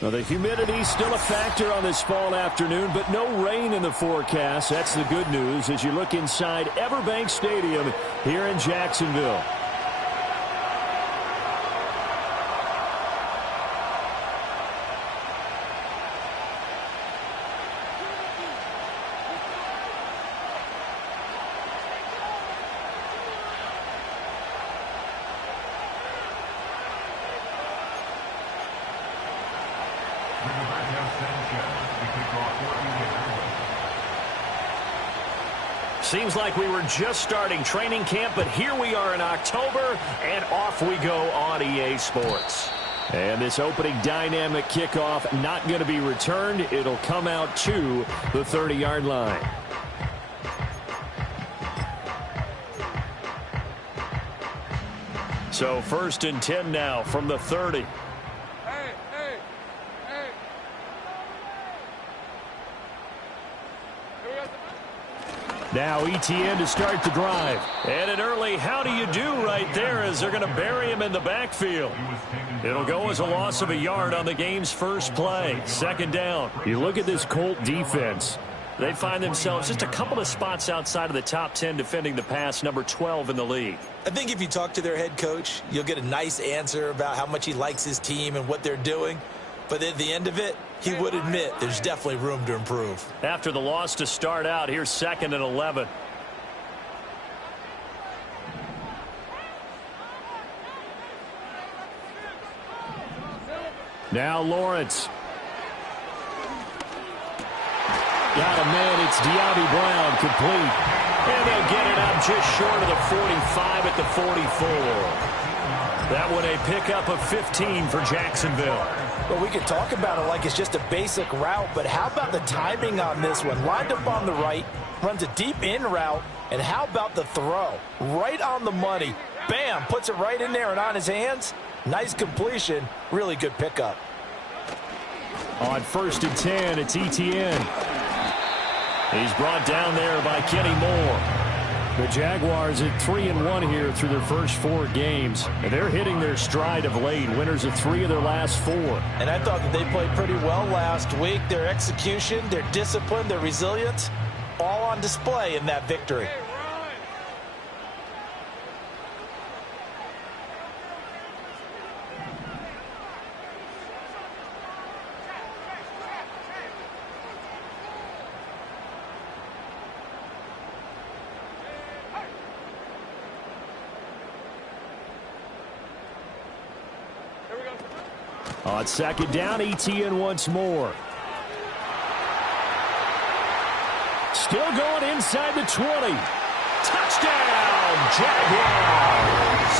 Well, the humidity still a factor on this fall afternoon, but no rain in the forecast. That's the good news as you look inside Everbank Stadium here in Jacksonville. Seems like we were just starting training camp, but here we are in October, and off we go on EA Sports. And this opening dynamic kickoff not going to be returned. It'll come out to the 30-yard line. So 1st and 10 now from the 30. Now ETN to start the drive. And an early how do you do right there as they're going to bury him in the backfield. It'll go as a loss of a yard on the game's first play. 2nd down. You look at this Colt defense. They find themselves just a couple of spots outside of the top 10 defending the pass, number 12 in the league. I think if you talk to their head coach, you'll get a nice answer about how much he likes his team and what they're doing. But at the end of it, he would admit there's definitely room to improve. After the loss to start out, here's 2nd and 11. Now Lawrence. Got a man, it's De'Ami Brown, complete. And they'll get it out just short of the 45 at the 44. That one a pickup of 15 for Jacksonville. Well, we could talk about it like it's just a basic route, but how about the timing on this one? Lined up on the right, runs a deep in route, and how about the throw? Right on the money. Bam, puts it right in there and on his hands. Nice completion, really good pickup. On 1st and 10, it's ETN. He's brought down there by Kenny Moore. The Jaguars at 3-1 here through their first 4 games. And they're hitting their stride of late. Winners of 3 of their last 4. And I thought that they played pretty well last week. Their execution, their discipline, their resilience, all on display in that victory. On second down, ETN once more. Still going inside the 20. Touchdown, Jaguars!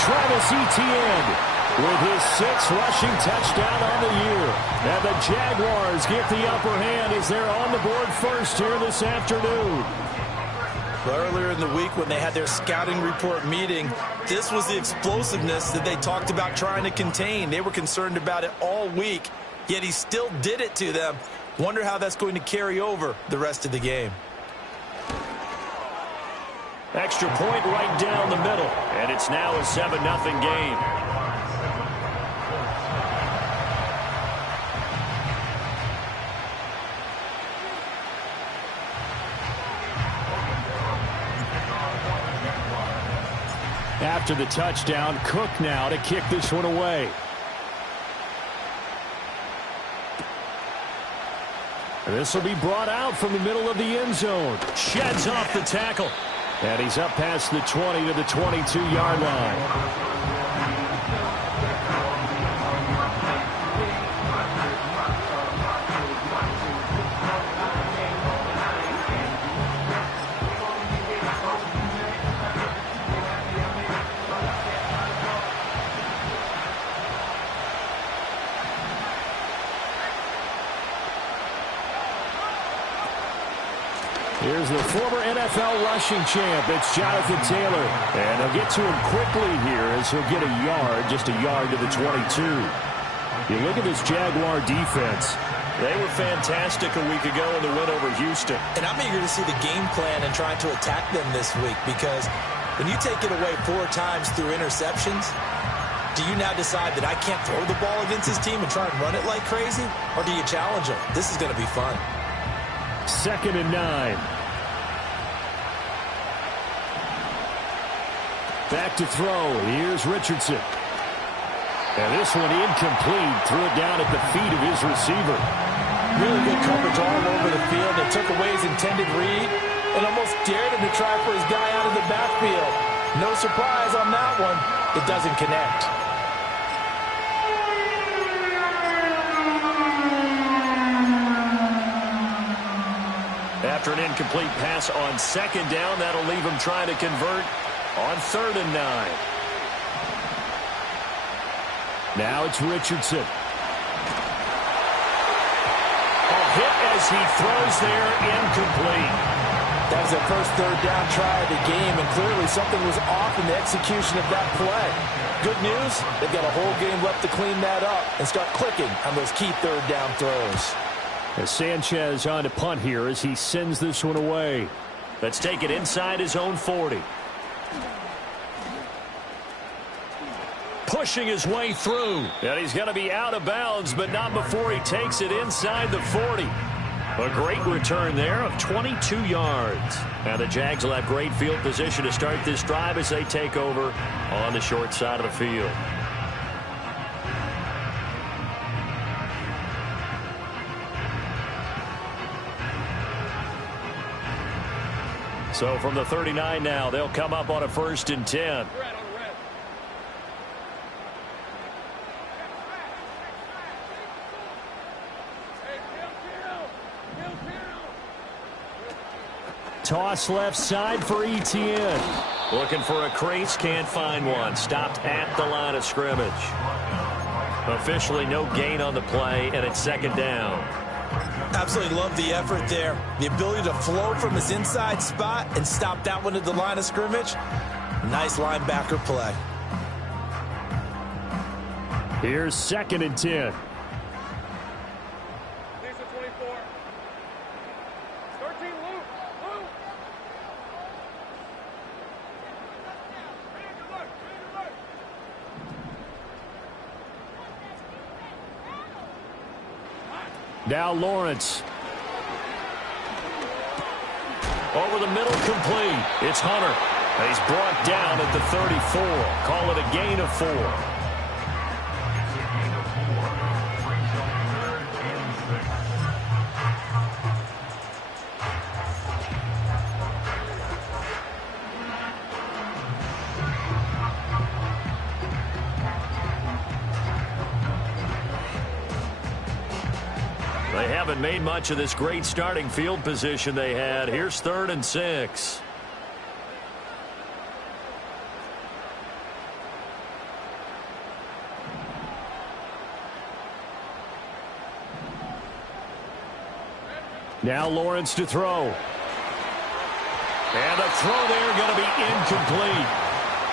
Travis Etienne with his 6th rushing touchdown on the year. And the Jaguars get the upper hand as they're on the board first here this afternoon. Well, earlier in the week when they had their scouting report meeting, this was the explosiveness that they talked about trying to contain. They were concerned about it all week, yet he still did it to them. Wonder how that's going to carry over the rest of the game. Extra point right down the middle, and it's now a 7-0 game. After the touchdown, Cook now to kick this one away. This will be brought out from the middle of the end zone. Sheds off the tackle. And he's up past the 20 to the 22-yard line. Here's the former NFL rushing champ. It's Jonathan Taylor. And they'll get to him quickly here as he'll get a yard, just a yard to the 22. You look at this Jaguar defense. They were fantastic a week ago in the win over Houston. And I'm eager to see the game plan and trying to attack them this week, because when you take it away 4 times through interceptions, do you now decide that I can't throw the ball against this team and try and run it like crazy? Or do you challenge them? This is going to be fun. 2nd and 9. Back to throw. Here's Richardson. And this one incomplete. Threw it down at the feet of his receiver. Really good coverage all over the field. They took away his intended read and almost dared him to try for his guy out of the backfield. No surprise on that one. It doesn't connect. After an incomplete pass on 2nd down, that'll leave him trying to convert on 3rd and 9. Now it's Richardson. A hit as he throws there, incomplete. That was their first 3rd down try of the game, and clearly something was off in the execution of that play. Good news, they've got a whole game left to clean that up and start clicking on those key 3rd down throws. As Sanchez on to punt here as he sends this one away. Let's take it inside his own 40. Pushing his way through. And he's going to be out of bounds, but not before he takes it inside the 40. A great return there of 22 yards. Now the Jags will have great field position to start this drive as they take over on the short side of the field. So from the 39 now, they'll come up on a 1st and 10. Toss left side for Etienne. Looking for a crease, can't find one. Stopped at the line of scrimmage. Officially no gain on the play, and it's 2nd down. Absolutely love the effort there. The ability to flow from his inside spot and stop that one at the line of scrimmage. Nice linebacker play. Here's 2nd and 10. Now Lawrence. Over the middle, complete. It's Hunter. And he's brought down at the 34. Call it a gain of 4. They haven't made much of this great starting field position they had. Here's 3rd and 6. Now Lawrence to throw. And the throw there going to be incomplete.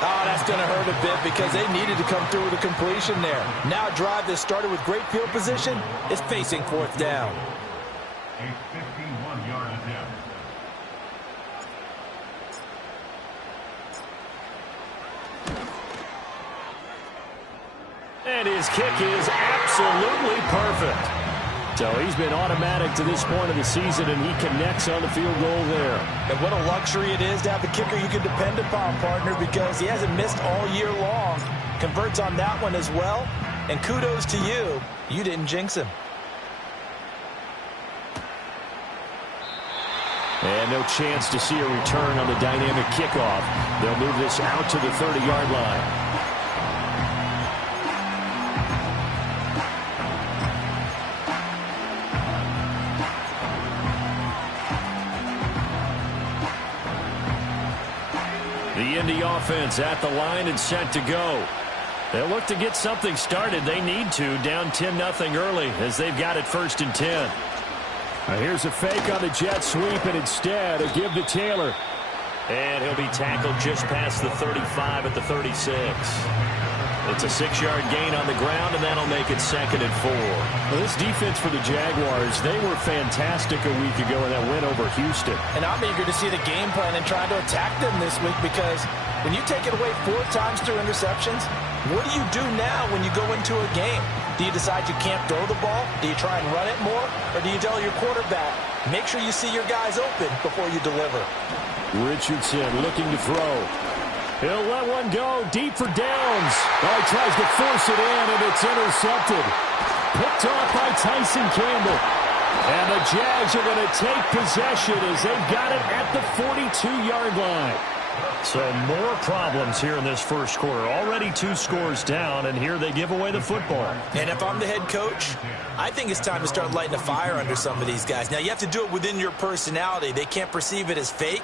Oh, that's going to hurt a bit because they needed to come through with a completion there. Now a drive that started with great field position is facing 4th down. A 51-yard attempt. And his kick is absolutely perfect. So he's been automatic to this point of the season, and he connects on the field goal there. And what a luxury it is to have a kicker you can depend upon, partner, because he hasn't missed all year long. Converts on that one as well. And kudos to you. You didn't jinx him. And no chance to see a return on the dynamic kickoff. They'll move this out to the 30-yard line. The Indy offense at the line and set to go. They'll look to get something started. They need to, down 10-0 early as they've got it 1st and 10. Now here's a fake on the jet sweep, and instead a give to Taylor. And he'll be tackled just past the 35 at the 36. It's a 6-yard gain on the ground, and that'll make it 2nd and 4. Well, this defense for the Jaguars, they were fantastic a week ago in that win over Houston. And I'm eager to see the game plan and try to attack them this week because when you take it away 4 times through interceptions, what do you do now when you go into a game? Do you decide you can't throw the ball? Do you try and run it more? Or do you tell your quarterback, make sure you see your guys open before you deliver? Richardson looking to throw. He'll let one go deep for Downs. Oh, he tries to force it in, and it's intercepted. Picked off by Tyson Campbell. And the Jags are going to take possession as they've got it at the 42-yard line. So more problems here in this first quarter. Already 2 scores down, and here they give away the football. And if I'm the head coach, I think it's time to start lighting a fire under some of these guys. Now, you have to do it within your personality. They can't perceive it as fake.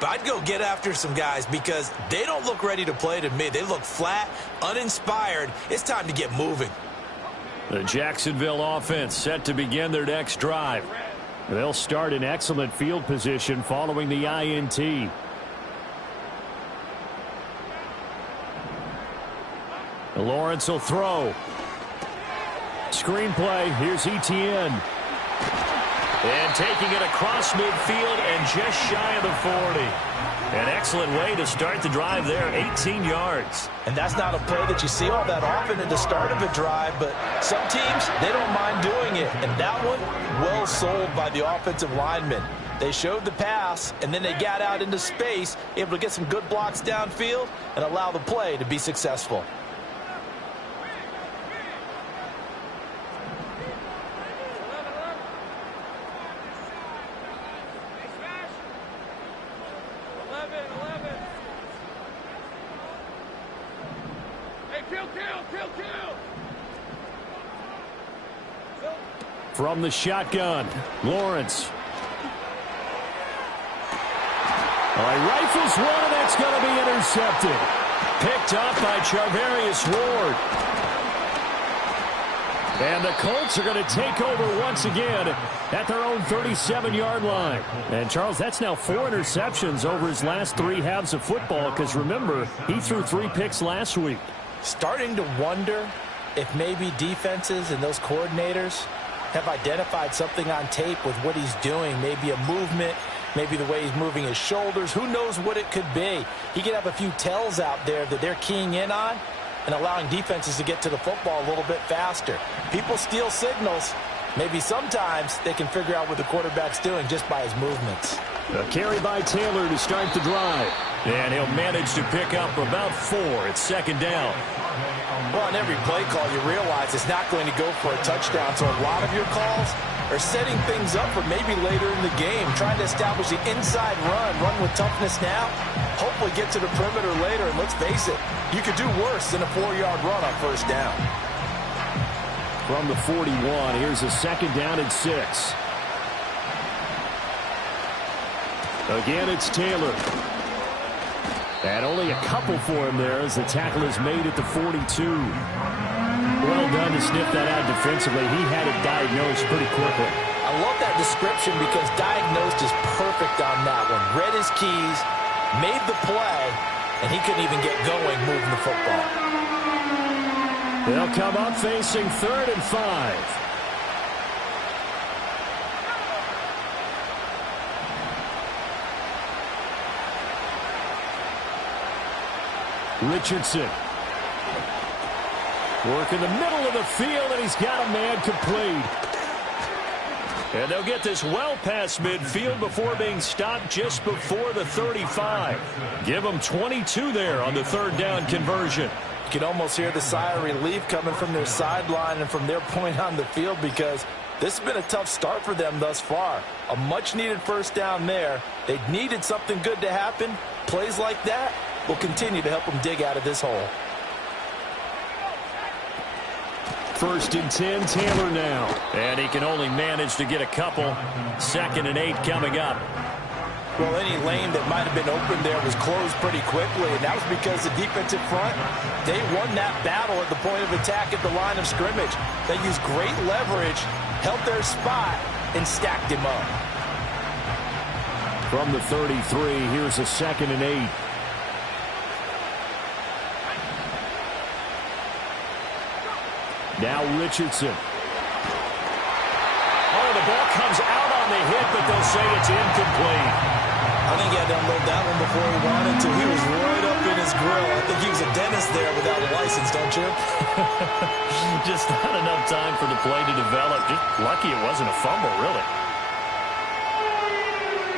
But I'd go get after some guys because they don't look ready to play to me. They look flat, uninspired. It's time to get moving. The Jacksonville offense set to begin their next drive. They'll start in excellent field position following the INT. Lawrence will throw. Screenplay. Here's Etienne. And taking it across midfield and just shy of the 40. An excellent way to start the drive there, 18 yards. And that's not a play that you see all that often at the start of a drive, but some teams, they don't mind doing it. And that one, well sold by the offensive lineman. They showed the pass, and then they got out into space, able to get some good blocks downfield and allow the play to be successful. From the shotgun, Lawrence. All right, rifles one, and that's going to be intercepted. Picked up by Charvarius Ward. And the Colts are going to take over once again at their own 37-yard line. And, Charles, that's now 4 interceptions over his last 3 halves of football because, remember, he threw 3 picks last week. Starting to wonder if maybe defenses and those coordinators have identified something on tape with what he's doing. Maybe a movement, maybe the way he's moving his shoulders. Who knows what it could be? He could have a few tells out there that they're keying in on and allowing defenses to get to the football a little bit faster. People steal signals. Maybe sometimes they can figure out what the quarterback's doing just by his movements. A carry by Taylor to start the drive. And he'll manage to pick up about 4. It's 2nd down. Well, on every play call, you realize it's not going to go for a touchdown. So a lot of your calls are setting things up for maybe later in the game, trying to establish the inside run with toughness now, hopefully get to the perimeter later. And let's face it, you could do worse than a 4-yard run on 1st down. From the 41, here's a 2nd down and 6. Again, it's Taylor. And only a couple for him there as the tackle is made at the 42. Well done to sniff that out defensively. He had it diagnosed pretty quickly. I love that description because diagnosed is perfect on that one. Read his keys, made the play, and he couldn't even get going moving the football. They'll come up facing 3rd and 5. Richardson. Work in the middle of the field, and he's got a man complete. And they'll get this well past midfield before being stopped just before the 35. Give them 22 there on the 3rd down conversion. You can almost hear the sigh of relief coming from their sideline and from their point on the field because this has been a tough start for them thus far. A much-needed 1st down there. They needed something good to happen. Plays like that will continue to help them dig out of this hole. 1st and 10, Taylor now. And he can only manage to get a couple. 2nd and 8 coming up. Well, any lane that might have been open there was closed pretty quickly, and that was because the defensive front, they won that battle at the point of attack at the line of scrimmage. They used great leverage, held their spot, and stacked him up. From the 33, here's a 2nd and 8. Now Richardson. Oh, the ball comes out on the hit, but they'll say it's incomplete. I think he had to unload that one before he wanted to. He was right up in his grill. I think he was a dentist there without a license, don't you? Just not enough time for the play to develop. Just lucky it wasn't a fumble, really.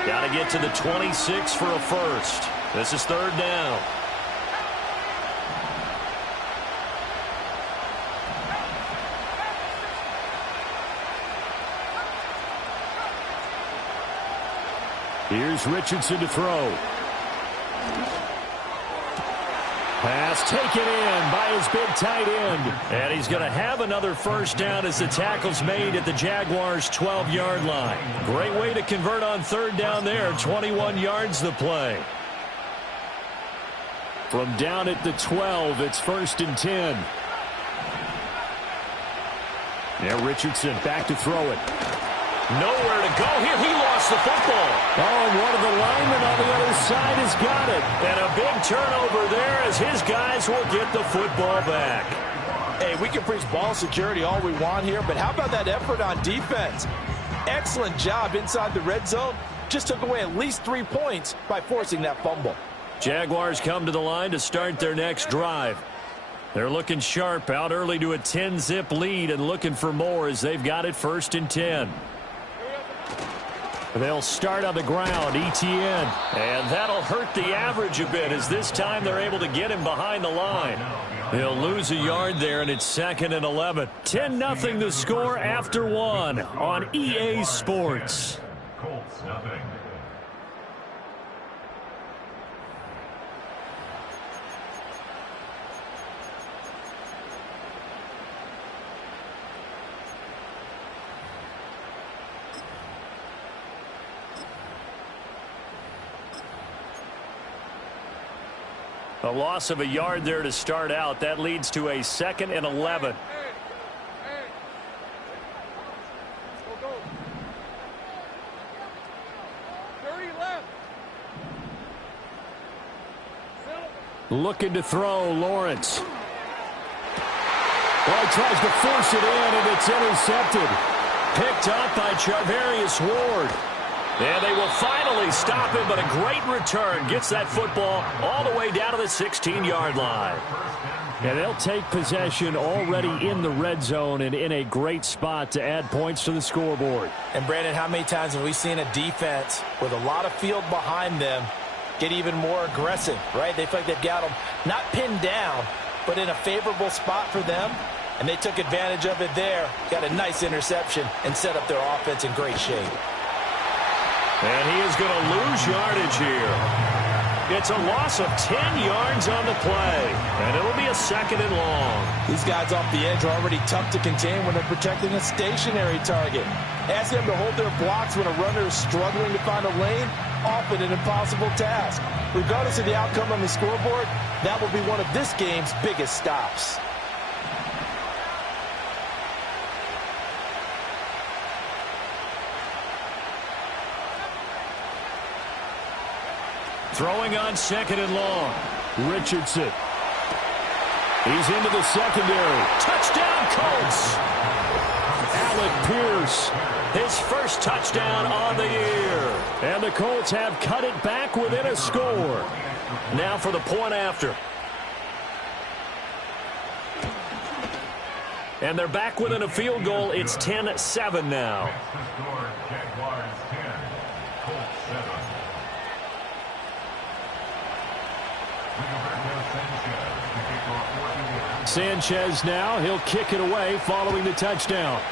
Got to get to the 26 for a first. This is 3rd down. Here's Richardson to throw. Pass taken in by his big tight end. And he's going to have another 1st down as the tackle's made at the Jaguars' 12-yard line. Great way to convert on 3rd down there. 21 yards the play. From down at the 12, it's 1st and 10. Now Richardson back to throw it. Nowhere to go here. He lost the football. Oh, and one of the linemen on the other side has got it. And a big turnover there as his guys will get the football back. Hey, we can preach ball security all we want here, but how about that effort on defense? Excellent job inside the red zone. Just took away at least 3 points by forcing that fumble. Jaguars come to the line to start their next drive. They're looking sharp, out early to a 10-zip lead and looking for more as they've got it 1st and 10. They'll start on the ground, Etienne. And that'll hurt the average a bit as this time they're able to get him behind the line. He'll lose a yard there, and it's 2nd and 11. 10-0 the score after 1 on EA Sports. Colts, nothing. A loss of a yard there to start out. That leads to a 2nd and 11. Go. 30 left. Looking to throw, Lawrence. Well, he tries to force it in, and it's intercepted. Picked up by Charvarius Ward. And they will finally stop him, but a great return. Gets that football all the way down to the 16-yard line. And they'll take possession already in the red zone and in a great spot to add points to the scoreboard. And, Brandon, how many times have we seen a defense with a lot of field behind them get even more aggressive, right? They feel like they've got them not pinned down, but in a favorable spot for them. And they took advantage of it there, got a nice interception, and set up their offense in great shape. And he is going to lose yardage here. It's a loss of 10 yards on the play, and it'll be a 2nd and long. These guys off the edge are already tough to contain when they're protecting a stationary target. Ask them to hold their blocks when a runner is struggling to find a lane, often an impossible task. Regardless of the outcome on the scoreboard, that will be one of this game's biggest stops. Throwing on 2nd and long. Richardson. He's into the secondary. Touchdown, Colts. Alec Pierce, his first touchdown on the year. And the Colts have cut it back within a score. Now for the point after. And they're back within a field goal. It's 10-7 now. Sanchez now, he'll kick it away following the touchdown.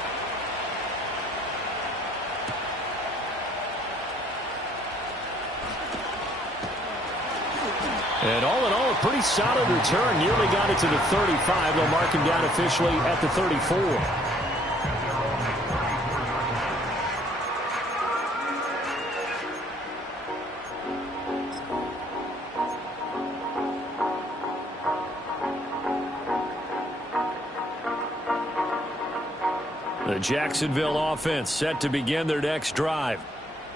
And all in all, a pretty solid return. Nearly got it to the 35. They'll mark him down officially at the 34. The Jacksonville offense set to begin their next drive.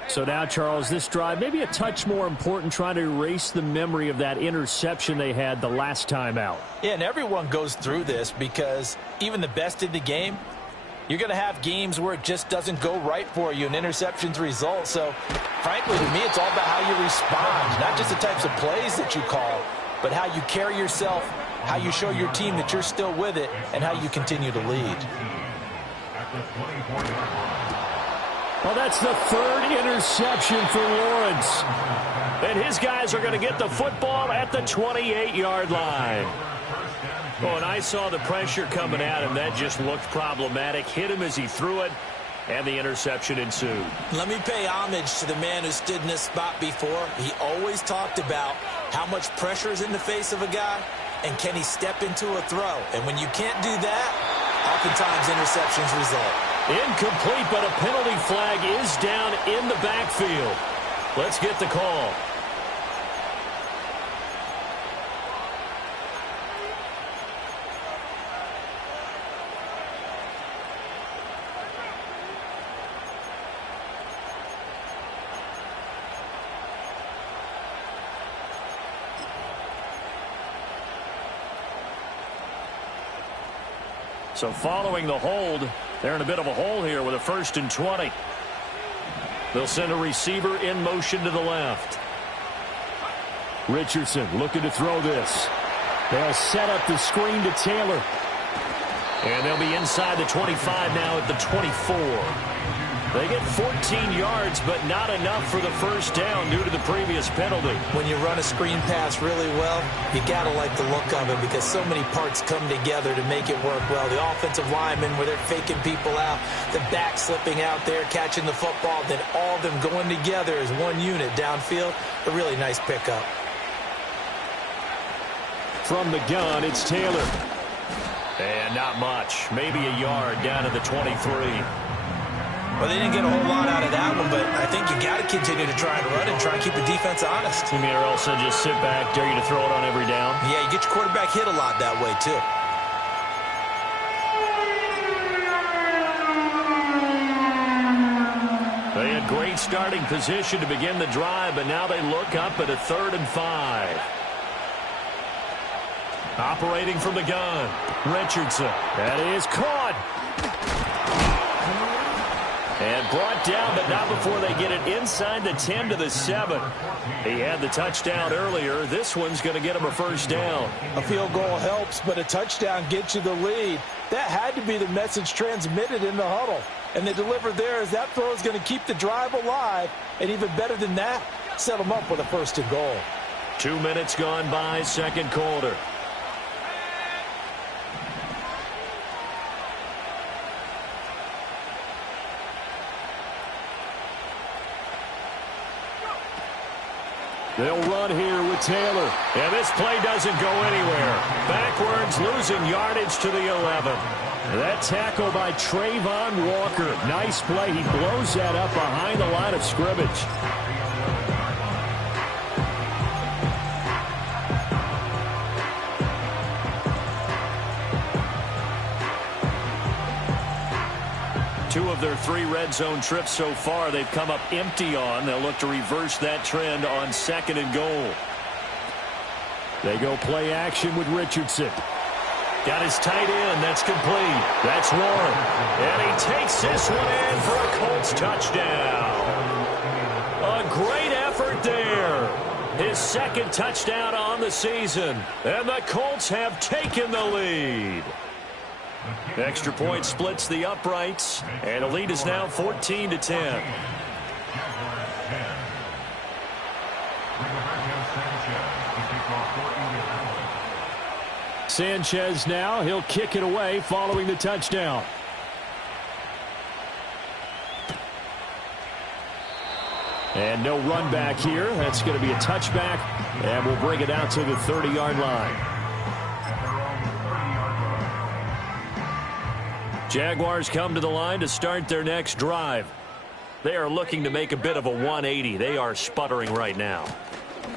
So now, Charles, this drive maybe a touch more important, trying to erase the memory of that interception they had the last time out. Yeah, and everyone goes through this because even the best in the game, you're going to have games where it just doesn't go right for you, and interceptions result. So, frankly, to me, it's all about how you respond, not just the types of plays that you call, but how you carry yourself, how you show your team that you're still with it, and how you continue to lead. Well, that's the 3rd interception for Lawrence. And his guys are going to get the football at the 28-yard line. Oh, and I saw the pressure coming at him. That just looked problematic. Hit him as he threw it, and the interception ensued. Let me pay homage to the man who stood in this spot before. He always talked about how much pressure is in the face of a guy, and can he step into a throw. And when you can't do that, oftentimes interceptions result. Incomplete, but a penalty flag is down in the backfield. Let's get the call. So following the hold, they're in a bit of a hole here with a 1st and 20. They'll send a receiver in motion to the left. Richardson looking to throw this. They'll set up the screen to Taylor. And they'll be inside the 25 now at the 24. They get 14 yards, but not enough for the 1st down due to the previous penalty. When you run a screen pass really well, you got to like the look of it because so many parts come together to make it work well. The offensive linemen, where they're faking people out, the back slipping out there, catching the football, then all of them going together as one unit downfield. A really nice pickup. From the gun, it's Taylor. And not much. Maybe a yard down to the 23. Well, they didn't get a whole lot out of that one, but I think you got to continue to try and run and try and keep the defense honest. You mean, or else they'll just sit back, dare you to throw it on every down? Yeah, you get your quarterback hit a lot that way, too. They had great starting position to begin the drive, but now they look up at a 3rd and 5. Operating from the gun, Richardson. That is caught. And brought down, but not before they get it inside the 10 to the 7. He had the touchdown earlier. This one's going to get him a 1st down. A field goal helps, but a touchdown gets you the lead. That had to be the message transmitted in the huddle. And they delivered there as that throw is going to keep the drive alive. And even better than that, set them up with a 1st and goal. 2 minutes gone by, 2nd quarter. They'll run here with Taylor. And this play doesn't go anywhere. Backwards, losing yardage to the 11. That tackle by Trayvon Walker. Nice play. He blows that up behind the line of scrimmage. Two of their 3 red zone trips so far, they've come up empty on. They'll look to reverse that trend on 2nd and goal. They go play action with Richardson. Got his tight end. That's complete. That's Warren. And he takes this one in for a Colts touchdown. A great effort there. His 2nd touchdown on the season. And the Colts have taken the lead. Extra point splits the uprights, and the lead is now 14-10. Sanchez now, he'll kick it away following the touchdown. And no run back here. That's going to be a touchback, and we'll bring it out to the 30-yard line. Jaguars come to the line to start their next drive. They are looking to make a bit of a 180. They are sputtering right now.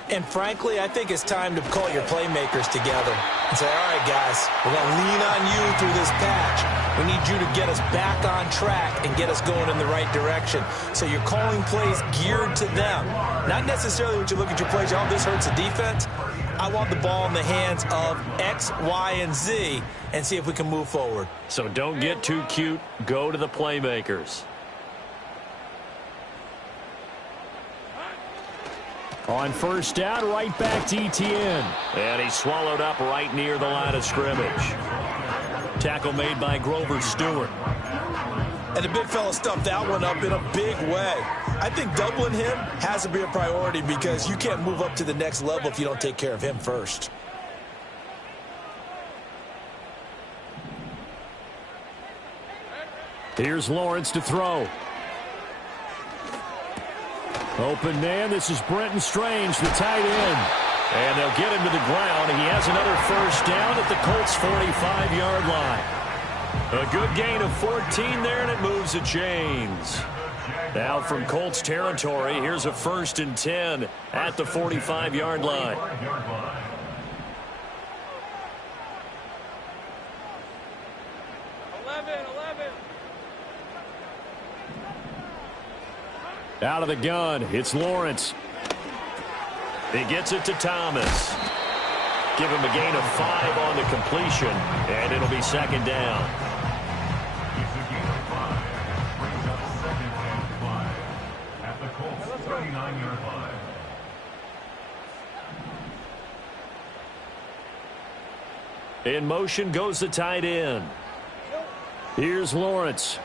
And frankly, I think it's time to call your playmakers together and say, all right, guys, we're going to lean on you through this patch. We need you to get us back on track and get us going in the right direction. So you're calling plays geared to them. Not necessarily when you look at your plays, oh, this hurts the defense. I want the ball in the hands of X, Y, and Z and see if we can move forward. So don't get too cute. Go to the playmakers. On first down, right back to Etienne. And he's swallowed up right near the line of scrimmage. Tackle made by Grover Stewart. And the big fella stuffed that one up in a big way. I think doubling him has to be a priority because you can't move up to the next level if you don't take care of him first. Here's Lawrence to throw. Open man, this is Brenton Strange, the tight end. And they'll get him to the ground. He has another first down at the Colts' 45-yard line. A good gain of 14 there, and it moves the chains. Now from Colts territory, here's a 1st and 10 at the 45-yard line. Out of the gun, it's Lawrence. He gets it to Thomas. Give him a gain of 5 on the completion, and it'll be 2nd down. It's a gain of 5. Brings up 2nd and 5 at the Colts' 39-yard line. In motion goes the tight end. Here's Lawrence.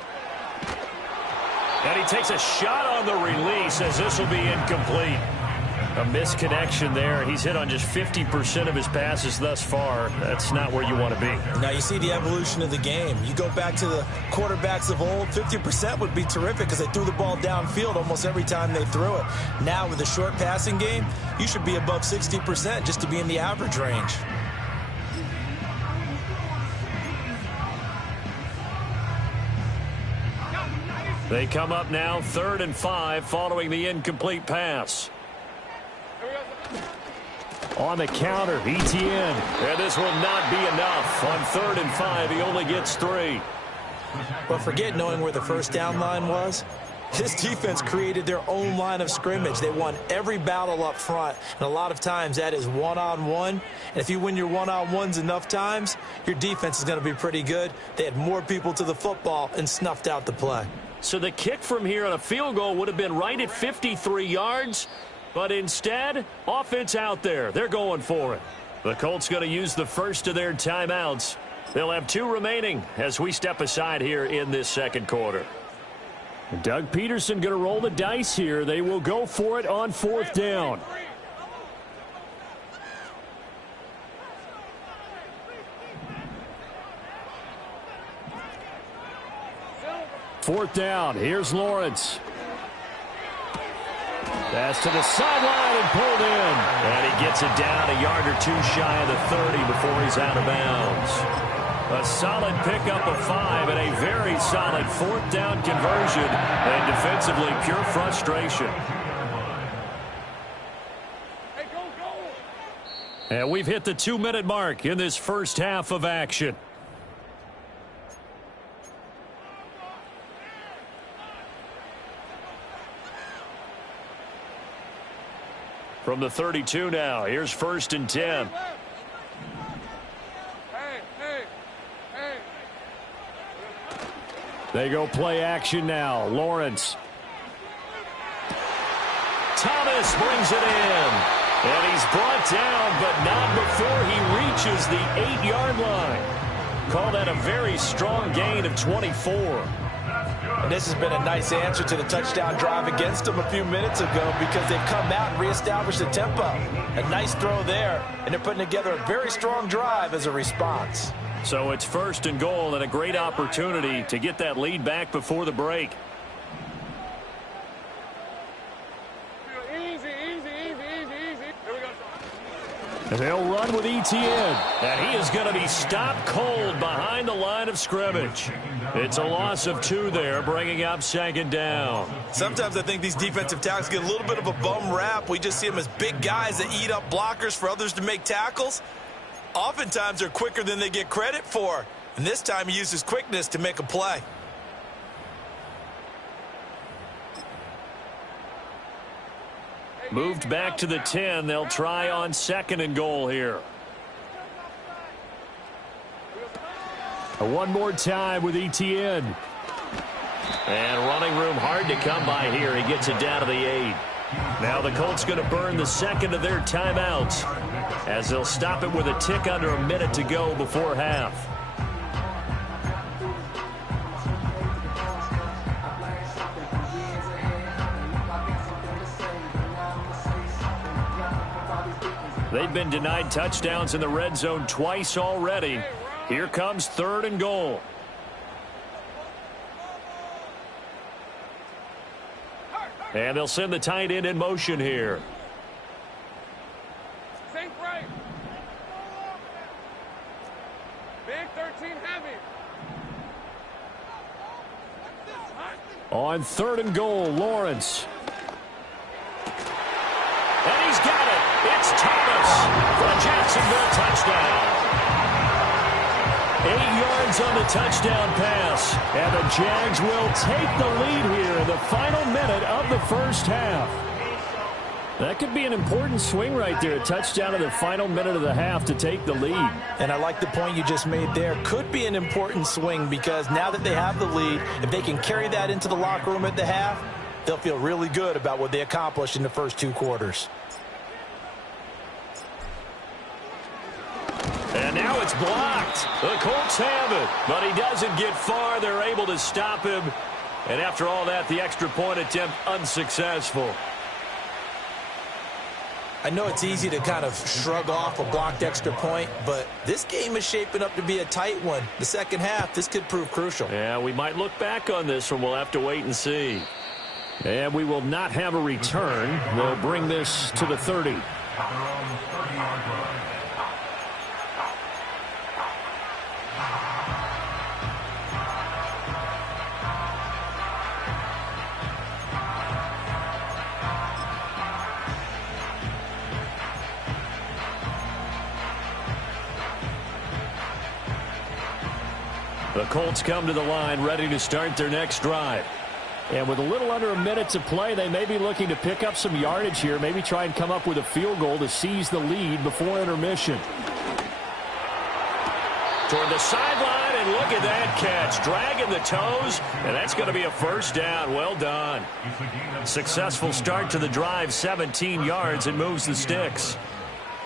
And he takes a shot on the release as this will be incomplete. A misconnection there. He's hit on just 50% of his passes thus far. That's not where you want to be. Now you see the evolution of the game. You go back to the quarterbacks of old, 50% would be terrific because they threw the ball downfield almost every time they threw it. Now with the short passing game, you should be above 60% just to be in the average range. They come up now 3rd and 5 following the incomplete pass. On the counter, Etienne. And this will not be enough. On 3rd and 5, he only gets 3. But forget knowing where the first down line was. This defense created their own line of scrimmage. They won every battle up front, and a lot of times that is one-on-one. And if you win your one-on-ones enough times, your defense is going to be pretty good. They had more people to the football and snuffed out the play. So the kick from here on a field goal would have been right at 53 yards. But instead, offense out there. They're going for it. The Colts going to use the first of their timeouts. They'll have 2 remaining as we step aside here in this 2nd quarter. Doug Peterson going to roll the dice here. They will go for it on 4th down. Fourth down. Here's Lawrence. Pass to the sideline and pulled in. And he gets it down a yard or two shy of the 30 before he's out of bounds. A solid pickup of 5 and a very solid 4th down conversion. And defensively, pure frustration. Hey, go, go. And we've hit the 2-minute mark in this first half of action. From the 32 now, here's 1st and 10. They go play action now. Lawrence. Thomas brings it in. And he's brought down, but not before he reaches the 8-yard line. Call that a very strong gain of 24. And this has been a nice answer to the touchdown drive against them a few minutes ago because they've come out and reestablished the tempo. A nice throw there, and they're putting together a very strong drive as a response. So it's 1st and goal and a great opportunity to get that lead back before the break. Easy, easy, easy, easy, easy. Here we go. And they'll run with Etienne. And he is going to be stopped cold behind the line of scrimmage. It's a loss of 2 there, bringing up 2nd down. Sometimes I think these defensive tackles get a little bit of a bum rap. We just see them as big guys that eat up blockers for others to make tackles. Oftentimes they're quicker than they get credit for. And this time he uses quickness to make a play. Moved back to the 10. They'll try on 2nd and goal here. One more time with Etienne. And running room hard to come by here. He gets it down to the 8. Now the Colts going to burn the 2nd of their timeouts as they'll stop it with a tick under a minute to go before half. They've been denied touchdowns in the red zone twice already. Here comes 3rd and goal. And they'll send the tight end in motion here. Sink right. Big 13 heavy. On 3rd and goal, Lawrence. And he's got it. It's Thomas for a Jacksonville touchdown. 8 yards on the touchdown pass. And the Jags will take the lead here in the final minute of the first half. That could be an important swing right there. A touchdown in the final minute of the half to take the lead. And I like the point you just made there. Could be an important swing because now that they have the lead, if they can carry that into the locker room at the half, they'll feel really good about what they accomplished in the first 2 quarters. And now it's blocked. The Colts have it, but he doesn't get far. They're able to stop him. And after all that, the extra point attempt unsuccessful. I know it's easy to kind of shrug off a blocked extra point, but this game is shaping up to be a tight one. The second half, this could prove crucial. Yeah, we might look back on this one. We'll have to wait and see. And we will not have a return. We'll bring this to the 30. The Colts come to the line ready to start their next drive. And with a little under a minute to play, they may be looking to pick up some yardage here, maybe try and come up with a field goal to seize the lead before intermission. Toward the sideline, and look at that catch. Dragging the toes, and that's going to be a first down. Well done. Successful start to the drive, 17 yards, and moves the sticks.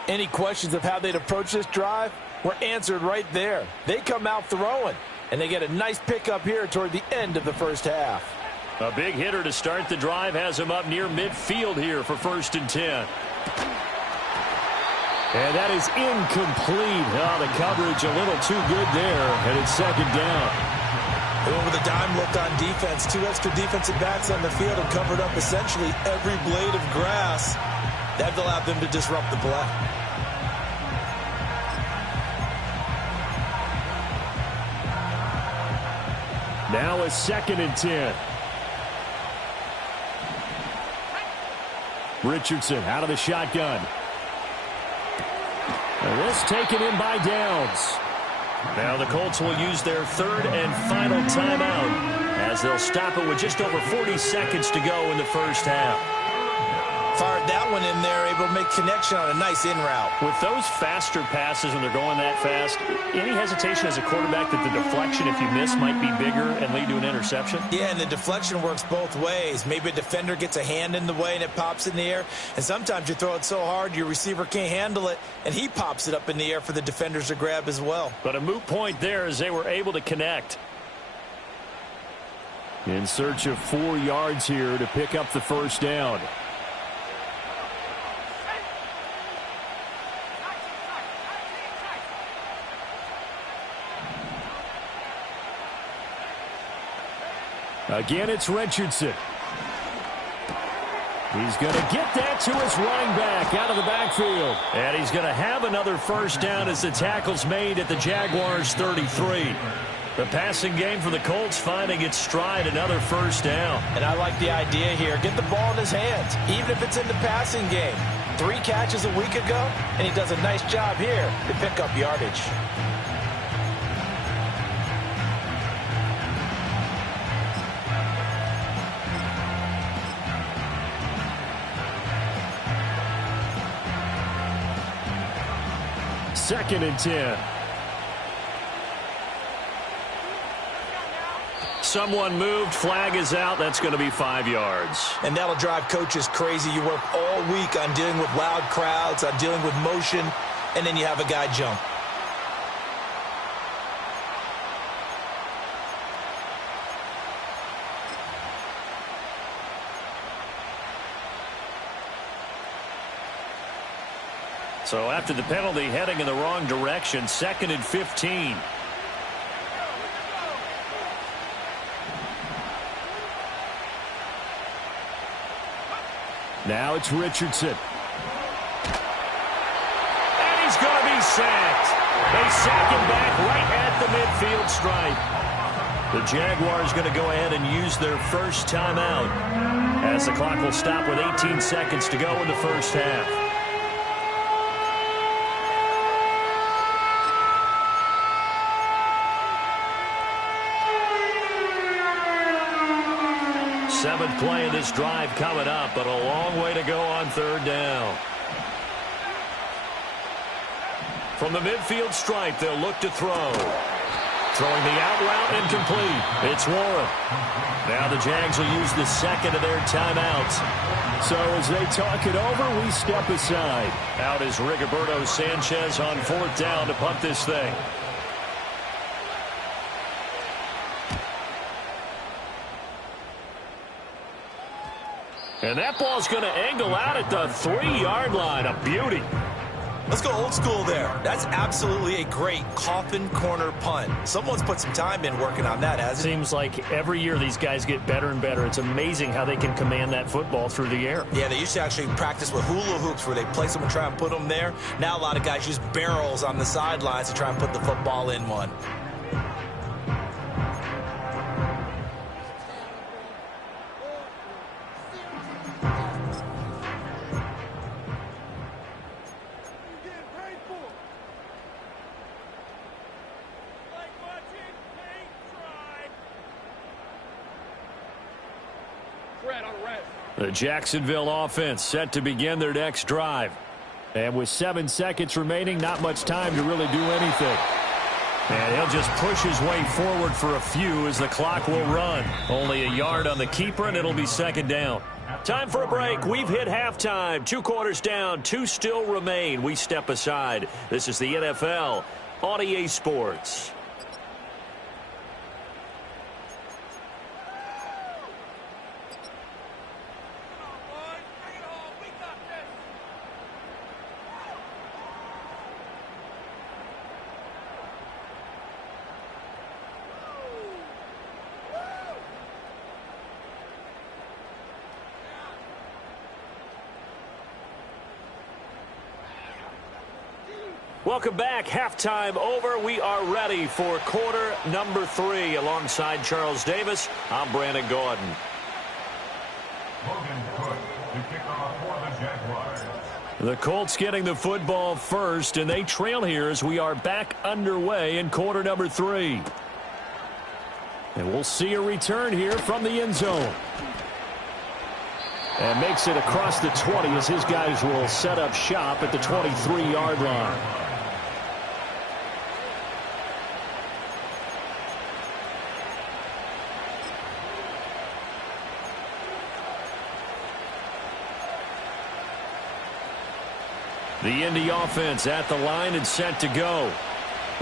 Any questions of how they'd approach this drive were answered right there. They come out throwing, and they get a nice pickup here toward the end of the first half. A big hitter to start the drive has him up near midfield here for 1st and 10. And that is incomplete. Oh, the coverage a little too good there, and it's 2nd down. They went with a dime look on defense. 2 extra defensive backs on the field and covered up essentially every blade of grass. That allowed them to disrupt the play. Now a 2nd and 10. Richardson out of the shotgun. And this taken in by Downs. Now the Colts will use their 3rd and final timeout as they'll stop it with just over 40 seconds to go in the first half. Fired that one in there, able to make connection on a nice in route. With those faster passes when they're going that fast, any hesitation as a quarterback that the deflection, if you miss, might be bigger and lead to an interception? Yeah, and the deflection works both ways. Maybe a defender gets a hand in the way and it pops in the air. And sometimes you throw it so hard your receiver can't handle it, and he pops it up in the air for the defenders to grab as well. But a moot point there as they were able to connect. In search of 4 yards here to pick up the first down. Again, it's Richardson. He's going to get that to his running back out of the backfield. And he's going to have another first down as the tackle's made at the Jaguars' 33. The passing game for the Colts finding its stride, another first down. And I like the idea here. Get the ball in his hands, even if it's in the passing game. 3 catches a week ago, and he does a nice job here to pick up yardage. Second and 10. Someone moved. Flag is out. That's going to be 5 yards. And that'll drive coaches crazy. You work all week on dealing with loud crowds, on dealing with motion, and then you have a guy jump. So after the penalty, heading in the wrong direction, 2nd and 15. Now it's Richardson. And he's going to be sacked. They sack him back right at the midfield stripe. The Jaguars going to go ahead and use their first timeout as the clock will stop with 18 seconds to go in the first half. Seventh play of this drive coming up, but a long way to go on 3rd down. From the midfield stripe, they'll look to throw. Throwing the out route incomplete. It's Warren. Now the Jags will use the 2nd of their timeouts. So as they talk it over, we step aside. Out is Rigoberto Sanchez on 4th down to punt this thing. And that ball's going to angle out at the 3-yard line. A beauty. Let's go old school there. That's absolutely a great coffin corner punt. Someone's put some time in working on that, hasn't it? Seems like every year these guys get better and better. It's amazing how they can command that football through the air. Yeah, they used to actually practice with hula hoops where they place them and try and put them there. Now a lot of guys use barrels on the sidelines to try and put the football in one. The Jacksonville offense set to begin their next drive. And with 7 seconds remaining, not much time to really do anything. And he'll just push his way forward for a few as the clock will run. Only a yard on the keeper, and it'll be 2nd down. Time for a break. We've hit halftime. 2 quarters down, 2 still remain. We step aside. This is the NFL on EA Sports. Welcome back. Halftime over. We are ready for quarter number 3. Alongside Charles Davis, I'm Brandon Gordon. Logan Cook to kick off for the Jaguars. The Colts getting the football first, and they trail here as we are back underway in quarter number 3. And we'll see a return here from the end zone. And makes it across the 20 as his guys will set up shop at the 23-yard line. The Indy offense at the line and set to go.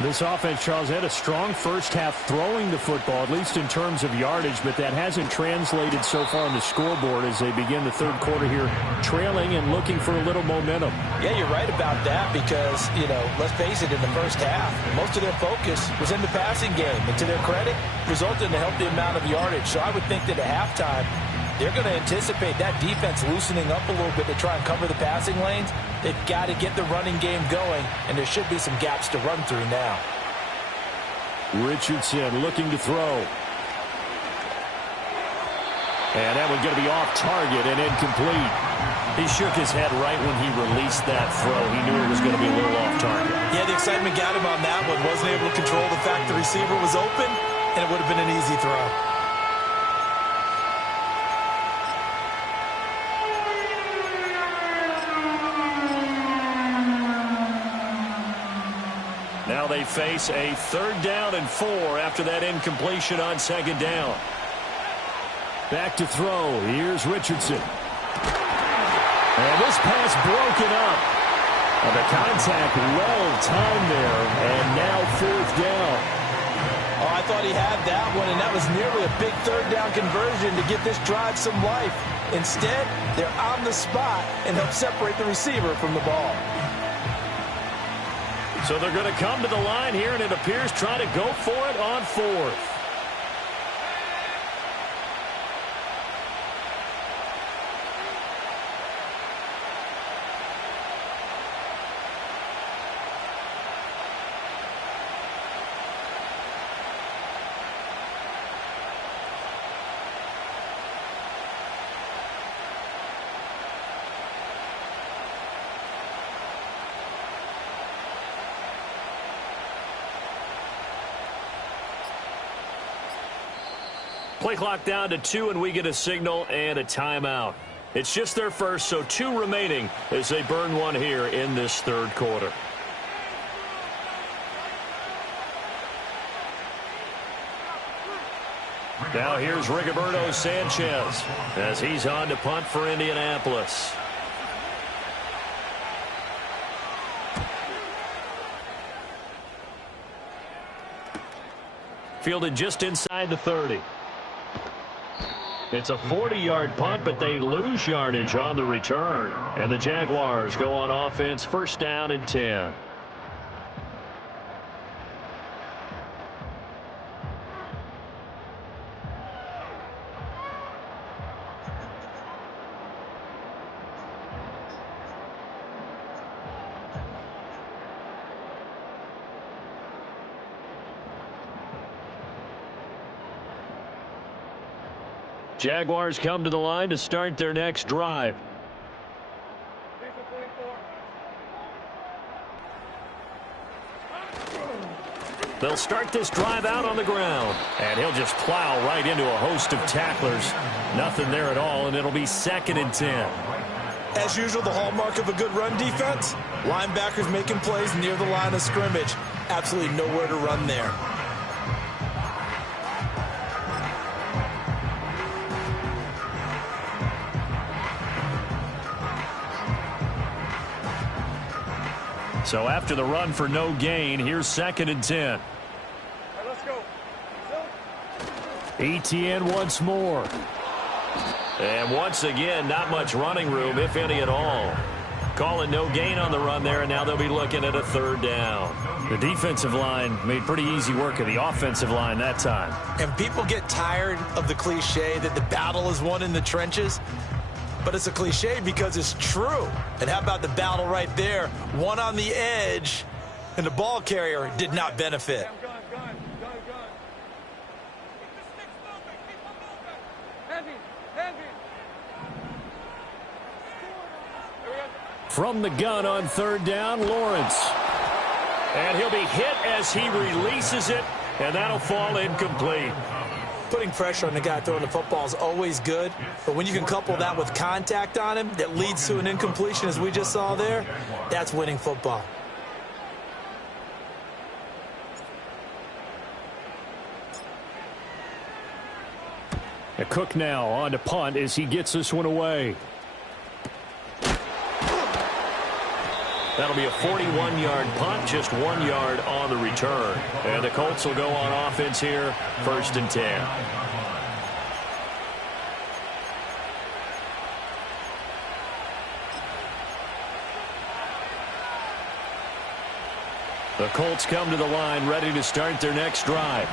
This offense, Charles, had a strong first half throwing the football, at least in terms of yardage, but that hasn't translated so far on the scoreboard as they begin the third quarter here, trailing and looking for a little momentum. Yeah, you're right about that because, let's face it, in the first half, most of their focus was in the passing game. And to their credit, resulted in a healthy amount of yardage. So I would think that at halftime, they're going to anticipate that defense loosening up a little bit to try and cover the passing lanes. They've got to get the running game going, and there should be some gaps to run through now. Richardson looking to throw. And that one's going to be off target and incomplete. He shook his head right when he released that throw. He knew it was going to be a little off target. Yeah, the excitement got him on that one. Wasn't able to control the fact the receiver was open, and it would have been an easy throw. Now they face a 3rd down and 4 after that incompletion on 2nd down. Back to throw. Here's Richardson. And this pass broken up. The contact well timed there, and now 4th down. Oh, I thought he had that one, and that was nearly a big 3rd down conversion to give this drive some life. Instead, they're on the spot and help separate the receiver from the ball. So they're going to come to the line here, and it appears trying to go for it on 4th. Play clock down to 2, and we get a signal and a timeout. It's just their first, so 2 remaining as they burn one here in this 3rd quarter. Now here's Rigoberto Sanchez as he's on to punt for Indianapolis. Fielded just inside the 30. It's a 40-yard punt, but they lose yardage on the return. And the Jaguars go on offense, 1st down and 10. Jaguars come to the line to start their next drive. They'll start this drive out on the ground, and he'll just plow right into a host of tacklers. Nothing there at all, and it'll be 2nd and 10. As usual, the hallmark of a good run defense, linebackers making plays near the line of scrimmage. Absolutely nowhere to run there. So after the run for no gain, here's 2nd and 10. All right, let's go. ETN once more. And once again, not much running room, if any at all. Calling no gain on the run there, and now they'll be looking at a 3rd down. The defensive line made pretty easy work of the offensive line that time. And people get tired of the cliche that the battle is won in the trenches. But it's a cliche because it's true. And how about the battle right there? One on the edge and the ball carrier did not benefit. From the gun on third down, Lawrence. And he'll be hit as he releases it, and that'll fall incomplete. Putting pressure on the guy throwing the football is always good, but when you can couple that with contact on him that leads to an incompletion, as we just saw there, that's winning football. A Cook now on to punt as he gets this one away. That'll be a 41-yard punt, just 1 yard on the return. And the Colts will go on offense here, 1st and 10. The Colts come to the line ready to start their next drive.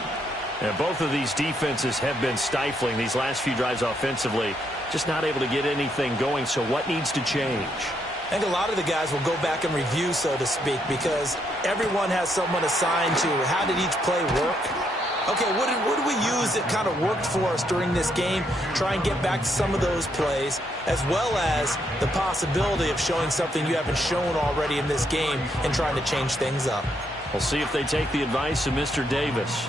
And both of these defenses have been stifling these last few drives offensively. Just not able to get anything going, so what needs to change? I think a lot of the guys will go back and review, so to speak, because everyone has someone assigned to how did each play work. Okay, what did we use that kind of worked for us during this game? Try and get back to some of those plays, as well as the possibility of showing something you haven't shown already in this game and trying to change things up. We'll see if they take the advice of Mr. Davis.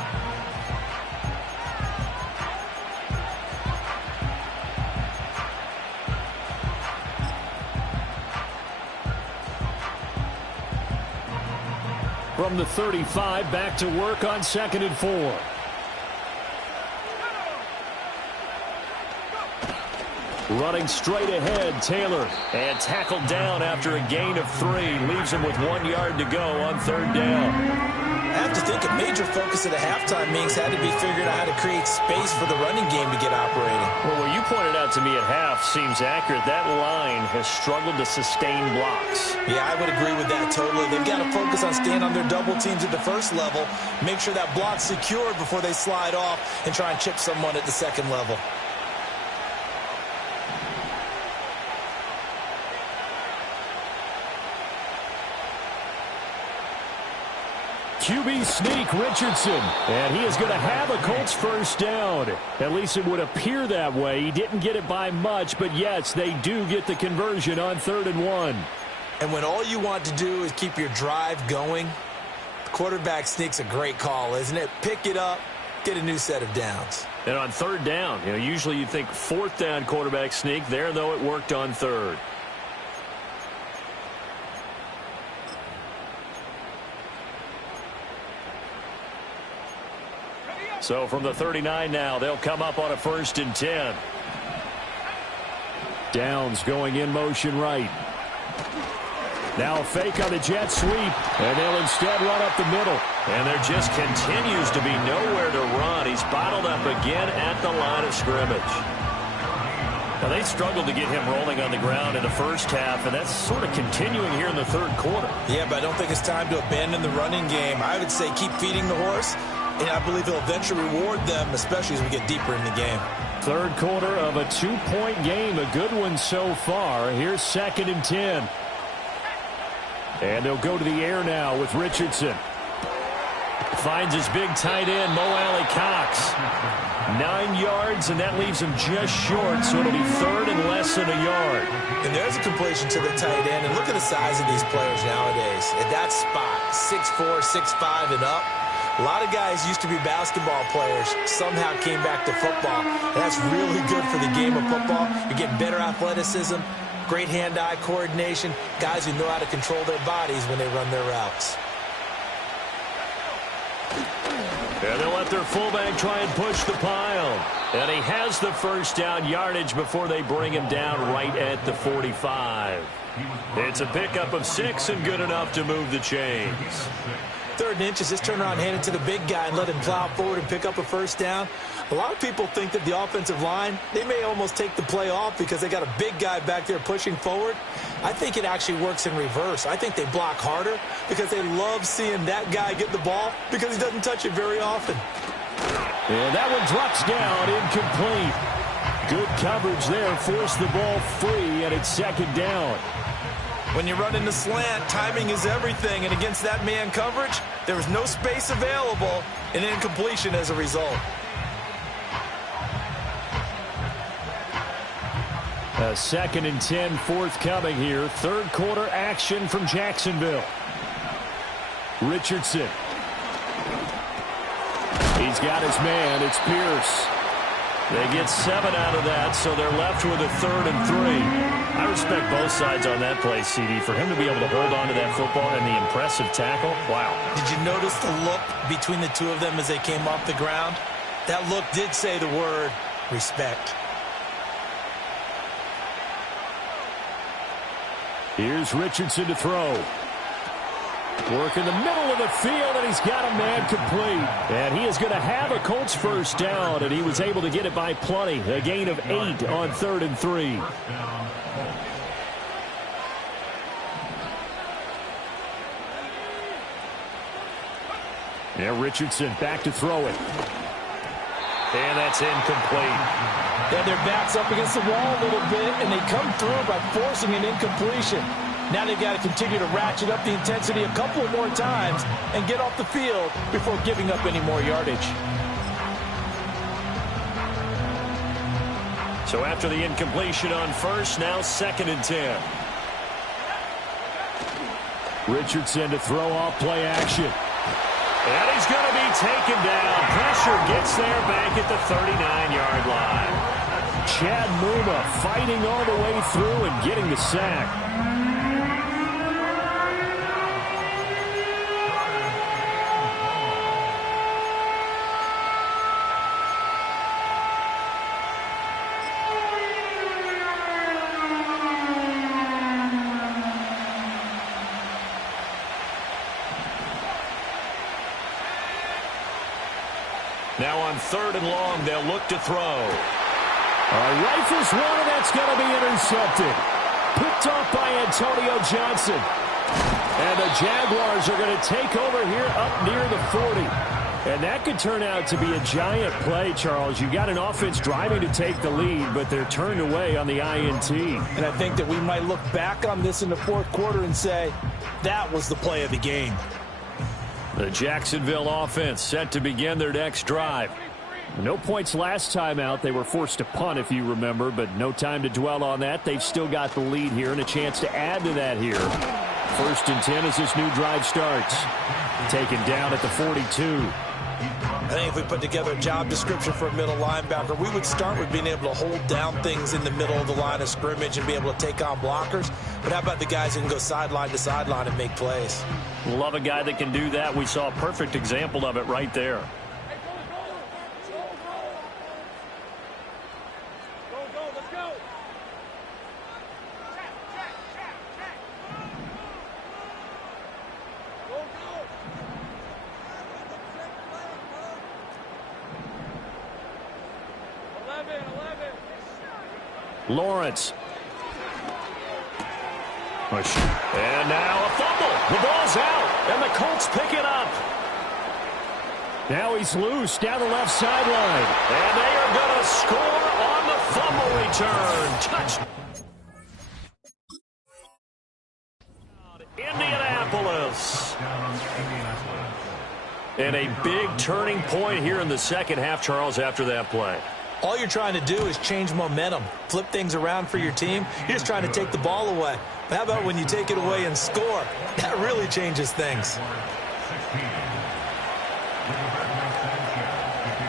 From the 35, back to work on 2nd and 4. Running straight ahead, Taylor. And tackled down after a gain of 3. Leaves him with 1 yard to go on 3rd down. I have to think a major focus of the halftime meetings had to be figuring out how to create space for the running game to get operating. Well, what you pointed out to me at half seems accurate. That line has struggled to sustain blocks. Yeah, I would agree with that totally. They've got to focus on staying on their double teams at the first level, make sure that block's secured before they slide off and try and chip someone at the second level. QB sneak, Richardson. And he is going to have a Colts 1st down. At least it would appear that way. He didn't get it by much, but yes, they do get the conversion on 3rd and 1. And when all you want to do is keep your drive going, the quarterback sneak's a great call, isn't it? Pick it up, get a new set of downs. And on 3rd down, usually you think 4th down quarterback sneak. There, though, it worked on 3rd. So from the 39 now, they'll come up on a 1st and 10. Downs going in motion right. Now a fake on the jet sweep, and they'll instead run up the middle. And there just continues to be nowhere to run. He's bottled up again at the line of scrimmage. Now they struggled to get him rolling on the ground in the first half, and that's sort of continuing here in the 3rd quarter. Yeah, but I don't think it's time to abandon the running game. I would say keep feeding the horse. And I believe he'll eventually reward them, especially as we get deeper in the game. 3rd quarter of a 2-point game. A good one so far. Here's 2nd and 10. And they'll go to the air now with Richardson. Finds his big tight end, Mo Alley Cox. 9 yards, and that leaves him just short, so it'll be 3rd and less than a yard. And there's a completion to the tight end. And look at the size of these players nowadays. At that spot, 6'4", 6'5", and up. A lot of guys used to be basketball players, somehow came back to football. And that's really good for the game of football. You're getting better athleticism, great hand-eye coordination, guys who know how to control their bodies when they run their routes. And they'll let their fullback try and push the pile. And he has the 1st down yardage before they bring him down right at the 45. It's a pickup of 6 and good enough to move the chains. 3rd and inches, just turn around, hand it to the big guy and let him plow forward and pick up a 1st down. A lot of people think that the offensive line, they may almost take the play off because they got a big guy back there pushing forward. I think it actually works in reverse. I think they block harder because they love seeing that guy get the ball because he doesn't touch it very often. And that one drops down, incomplete. Good coverage there, forced the ball free, and it's 2nd down. When you run in the slant, timing is everything, and against that man coverage, there was no space available, and incompletion as a result. A 2nd and 10 forthcoming here. Third quarter action from Jacksonville. Richardson. He's got his man. It's Pierce. They get 7 out of that, so they're left with a 3rd and 3. I respect both sides on that play, CD. For him to be able to hold on to that football and the impressive tackle, wow. Did you notice the look between the two of them as they came off the ground? That look did say the word respect. Here's Richardson to throw. Work in the middle of the field, and he's got a man complete. And he is going to have a Colts first down, and he was able to get it by plenty. A gain of 8 on 3rd and 3. Yeah, Richardson back to throw it. And that's incomplete. Yeah, their back's up against the wall a little bit, and they come through by forcing an incompletion. Now they've got to continue to ratchet up the intensity a couple more times and get off the field before giving up any more yardage. So after the incompletion on first, now 2nd and 10. Richardson to throw off play action. And he's going to be taken down. Pressure gets there back at the 39-yard line. Chad Muma fighting all the way through and getting the sack. Now on 3rd and long, they'll look to throw. Rifles one, and that's going to be intercepted. Picked off by Antonio Johnson. And the Jaguars are going to take over here up near the 40. And that could turn out to be a giant play, Charles. You got an offense driving to take the lead, but they're turned away on the INT. And I think that we might look back on this in the 4th quarter and say, that was the play of the game. The Jacksonville offense set to begin their next drive. No points last time out. They were forced to punt, if you remember, but no time to dwell on that. They've still got the lead here and a chance to add to that here. 1st and 10 as this new drive starts. Taken down at the 42. I think if we put together a job description for a middle linebacker, we would start with being able to hold down things in the middle of the line of scrimmage and be able to take on blockers. But how about the guys who can go sideline to sideline and make plays? Love a guy that can do that. We saw a perfect example of it right there. Let's go. Lawrence. Push. And now a fumble. The ball's out, and the Colts pick it up. Now he's loose down the left sideline. And they are going to score on the fumble return. Touchdown. Indianapolis. And a big turning point here in the second half, Charles, after that play. All you're trying to do is change momentum, flip things around for your team. You're just trying to take the ball away. But how about when you take it away and score? That really changes things.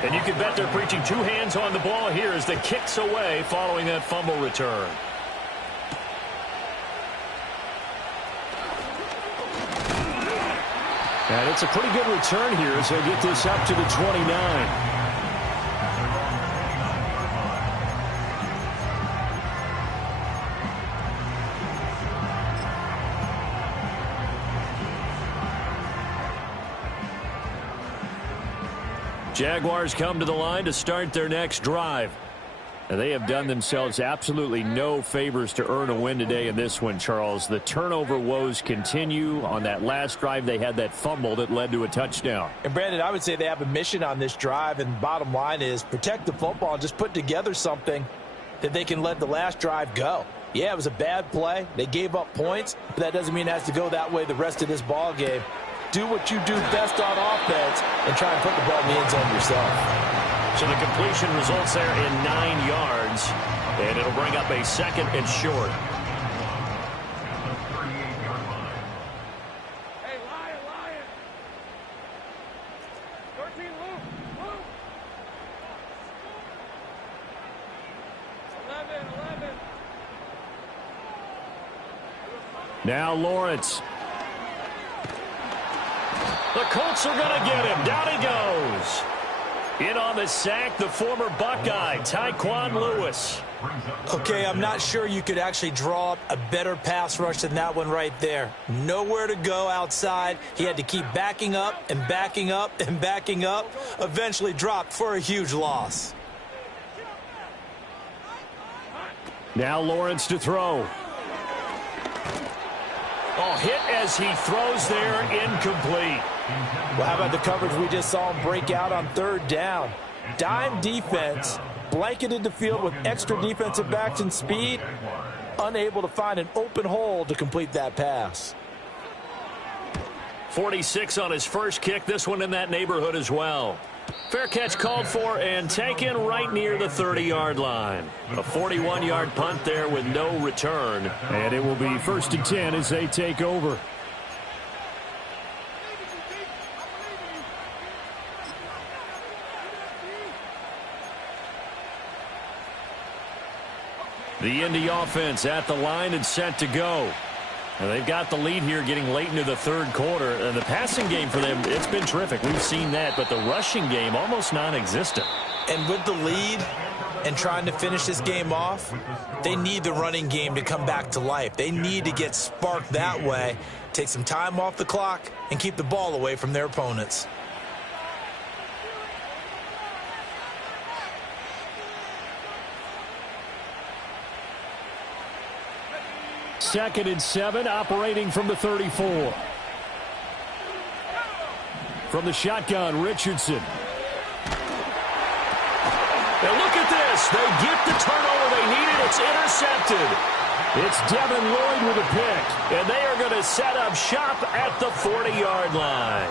And you can bet they're preaching two hands on the ball here as the kick's away following that fumble return. And it's a pretty good return here as they get this up to the 29. Jaguars come to the line to start their next drive. And they have done themselves absolutely no favors to earn a win today in this one, Charles. The turnover woes continue. On that last drive, they had that fumble that led to a touchdown. And, Brandon, I would say they have a mission on this drive, and bottom line is protect the football and just put together something that they can let the last drive go. Yeah, it was a bad play. They gave up points, but that doesn't mean it has to go that way the rest of this ball game. Do what you do best on offense and try and put the ball in the end zone yourself. So the completion results there in 9 yards, and it'll bring up a 2nd and short. Hey, Lion. 13, Luke. 11. Now Lawrence. The Colts are going to get him. Down he goes. In on the sack, the former Buckeye, Tyquan Lewis. Okay, I'm not sure you could actually draw up a better pass rush than that one right there. Nowhere to go outside. He had to keep backing up and backing up and backing up. Eventually dropped for a huge loss. Now Lawrence to throw. Oh, hit as he throws there, incomplete. Well, how about the coverage we just saw him break out on 3rd down? Dime defense, blanketed the field with extra defensive backs and speed, unable to find an open hole to complete that pass. 46 on his first kick, this one in that neighborhood as well. Fair catch called for and taken right near the 30-yard line. A 41-yard punt there with no return. And it will be 1st and 10 as they take over. The Indy offense at the line and set to go. And they've got the lead here getting late into the 3rd quarter. And the passing game for them, it's been terrific. We've seen that, but the rushing game almost non-existent. And with the lead and trying to finish this game off, they need the running game to come back to life. They need to get sparked that way, take some time off the clock, and keep the ball away from their opponents. Second and 7, operating from the 34. From the shotgun, Richardson. And look at this. They get the turnover they needed. It's intercepted. It's Devin Lloyd with a pick. And they are going to set up shop at the 40-yard line.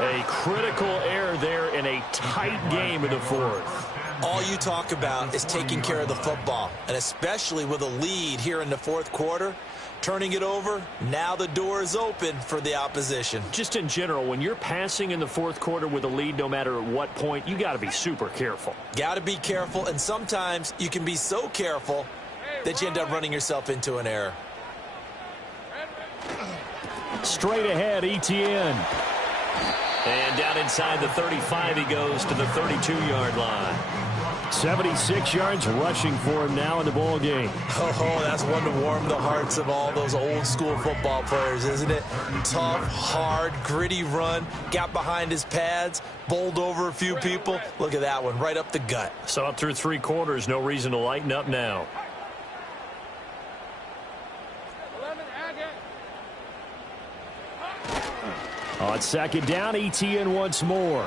A critical error there in a tight game in the 4th. All you talk about is taking care of the football, and especially with a lead here in the 4th quarter, turning it over, now the door is open for the opposition. Just in general, when you're passing in the 4th quarter with a lead, no matter at what point, you got to be super careful. Got to be careful, and sometimes you can be so careful that you end up running yourself into an error. Straight ahead, Etienne. And down inside the 35, he goes to the 32-yard line. 76 yards rushing for him now in the ball game. Oh, that's one to warm the hearts of all those old-school football players, isn't it? Tough, hard, gritty run, got behind his pads, bowled over a few people. Look at that one, right up the gut. Saw it through 3 quarters, no reason to lighten up now. 11, Agate. On 2nd down, Etienne once more.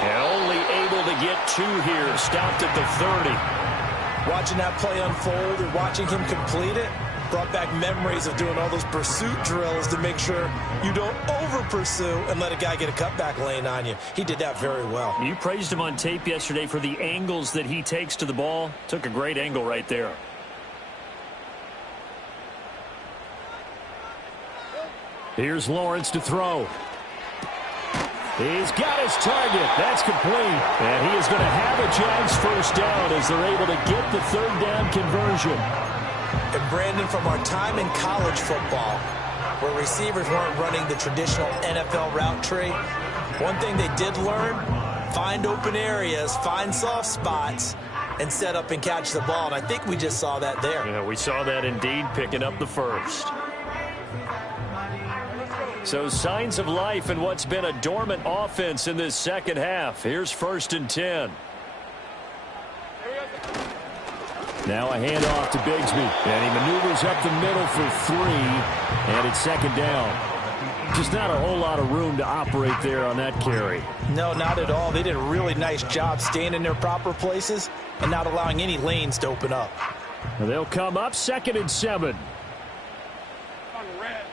And only able to get 2 here, stopped at the 30. Watching that play unfold and watching him complete it brought back memories of doing all those pursuit drills to make sure you don't over-pursue and let a guy get a cutback lane on you. He did that very well. You praised him on tape yesterday for the angles that he takes to the ball. Took a great angle right there. Here's Lawrence to throw. He's got his target. That's complete. And he is going to have a Jags first down as they're able to get the 3rd down conversion. And Brandon, from our time in college football, where receivers weren't running the traditional NFL route tree, one thing they did learn, find open areas, find soft spots, and set up and catch the ball. And I think we just saw that there. Yeah, we saw that indeed, picking up the first. So signs of life in what's been a dormant offense in this 2nd half. Here's 1st and 10. Now a handoff to Bigsby. And he maneuvers up the middle for 3. And it's 2nd down. Just not a whole lot of room to operate there on that carry. No, not at all. They did a really nice job staying in their proper places and not allowing any lanes to open up. They'll come up 2nd and 7. On red.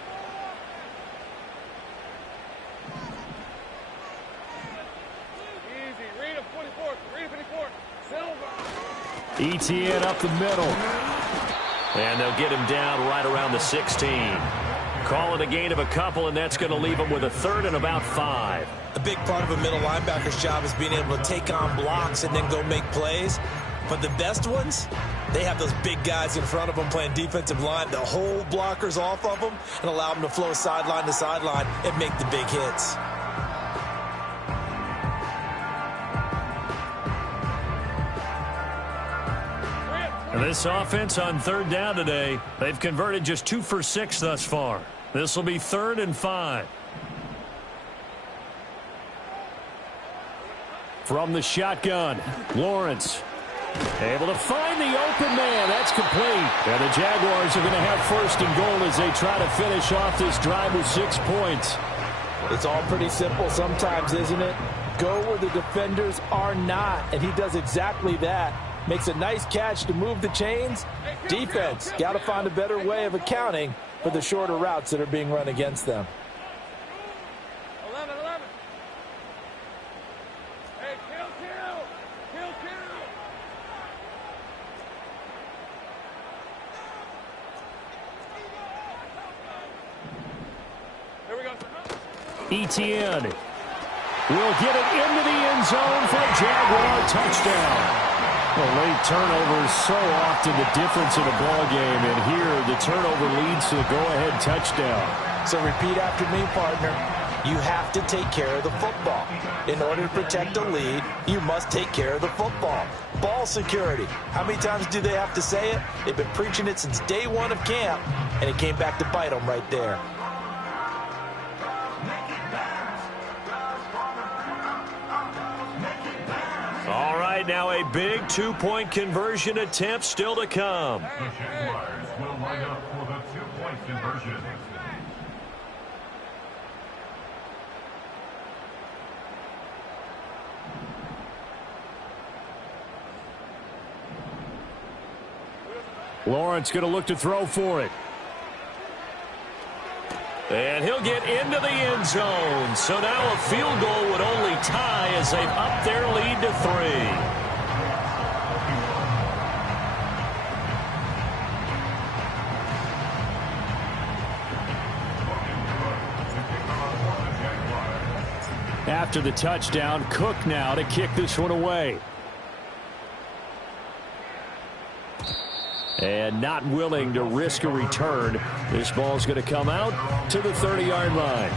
Easy. Read him, 24. Read 54. Silver. ETN up the middle. And they'll get him down right around the 16. Call it a gain of a couple, and that's going to leave him with a 3rd and about 5. A big part of a middle linebacker's job is being able to take on blocks and then go make plays. But the best ones, they have those big guys in front of them playing defensive line to hold blockers off of them and allow them to flow sideline to sideline and make the big hits. This offense on 3rd down today, they've converted just 2 for 6 thus far. This will be 3rd and 5. From the shotgun, Lawrence able to find the open man. That's complete. And the Jaguars are going to have 1st and goal as they try to finish off this drive with 6 points. It's all pretty simple sometimes, isn't it? Go where the defenders are not, and he does exactly that. Makes a nice catch to move the chains. Defense, got to find a better way of accounting for the shorter routes that are being run against them. 11. Hey, kill. Here we go. ETN will get it into the end zone for a Jaguar touchdown. Well, late turnovers so often the difference in a ball game, and here the turnover leads to the go-ahead touchdown. So repeat after me, partner. You have to take care of the football. In order to protect a lead, you must take care of the football. Ball security. How many times do they have to say it? They've been preaching it since day 1 of camp, and it came back to bite them right there. All right, now a big 2-point conversion attempt still to come. The Jaguars will line up for the 2-point conversion. Lawrence going to look to throw for it. And he'll get into the end zone. So now a field goal would only tie as they've upped their lead to 3. After the touchdown, Cook now to kick this one away. And not willing to risk a return. This ball's going to come out to the 30-yard line.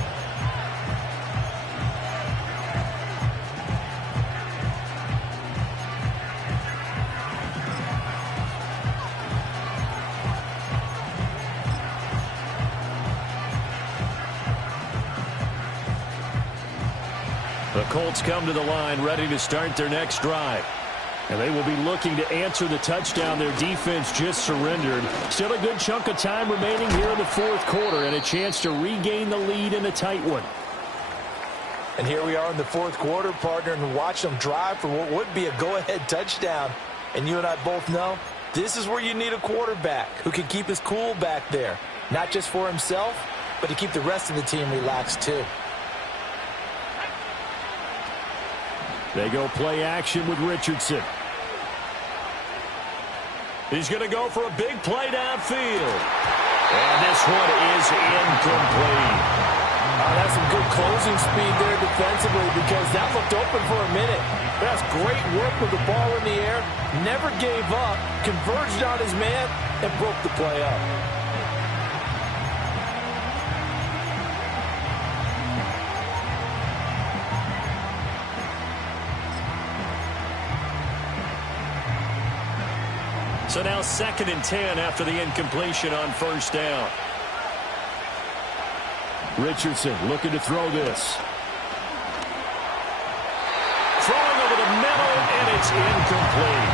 The Colts come to the line ready to start their next drive. And they will be looking to answer the touchdown their defense just surrendered. Still a good chunk of time remaining here in the 4th quarter and a chance to regain the lead in a tight one. And here we are in the 4th quarter, partner, and watch them drive for what would be a go-ahead touchdown. And you and I both know this is where you need a quarterback who can keep his cool back there. Not just for himself, but to keep the rest of the team relaxed too. They go play action with Richardson. He's going to go for a big play downfield. And this one is incomplete. That's some good closing speed there defensively because that looked open for a minute. But that's great work with the ball in the air. Never gave up, converged on his man, and broke the play up. So now 2nd and 10 after the incompletion on 1st down. Richardson looking to throw this. Throwing over the middle, and it's incomplete.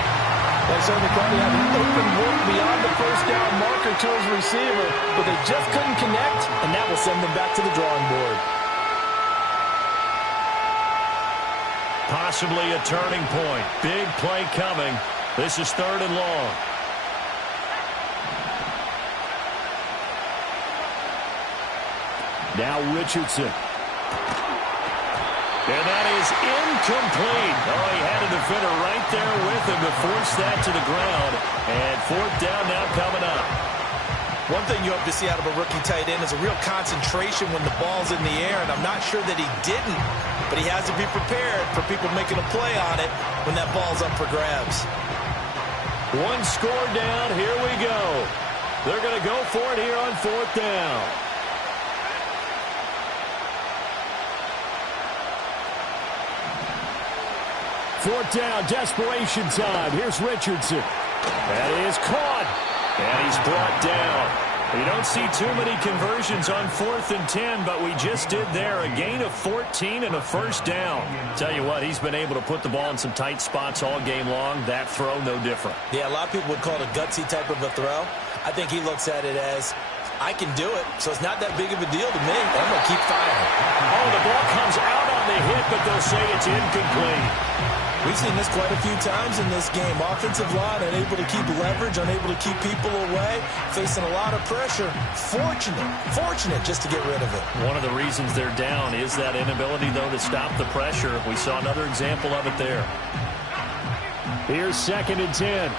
They certainly probably had an open look beyond the 1st down marker to his receiver, but they just couldn't connect, and that will send them back to the drawing board. Possibly a turning point. Big play coming. This is 3rd and long. Now Richardson. And that is incomplete. Oh, he had a defender right there with him to force that to the ground. And fourth down now coming up. One thing you hope to see out of a rookie tight end is a real concentration when the ball's in the air, and I'm not sure that he didn't, but he has to be prepared for people making a play on it when that ball's up for grabs. One score down. Here we go. They're going to go for it here on fourth down. Fourth down, desperation time. Here's Richardson. That is caught. And he's brought down. You don't see too many conversions on 4th and 10, but we just did there. A gain of 14 and a first down. Tell you what, he's been able to put the ball in some tight spots all game long. That throw, no different. Yeah, a lot of people would call it a gutsy type of a throw. I think he looks at it as, I can do it, so it's not that big of a deal to me. I'm going to keep firing. Oh, the ball comes out on the hit, but they'll say it's incomplete. We've seen this quite a few times in this game. Offensive line unable to keep leverage, unable to keep people away, facing a lot of pressure. Fortunate just to get rid of it. One of the reasons they're down is that inability, though, to stop the pressure. We saw another example of it there. Here's 2nd and 10.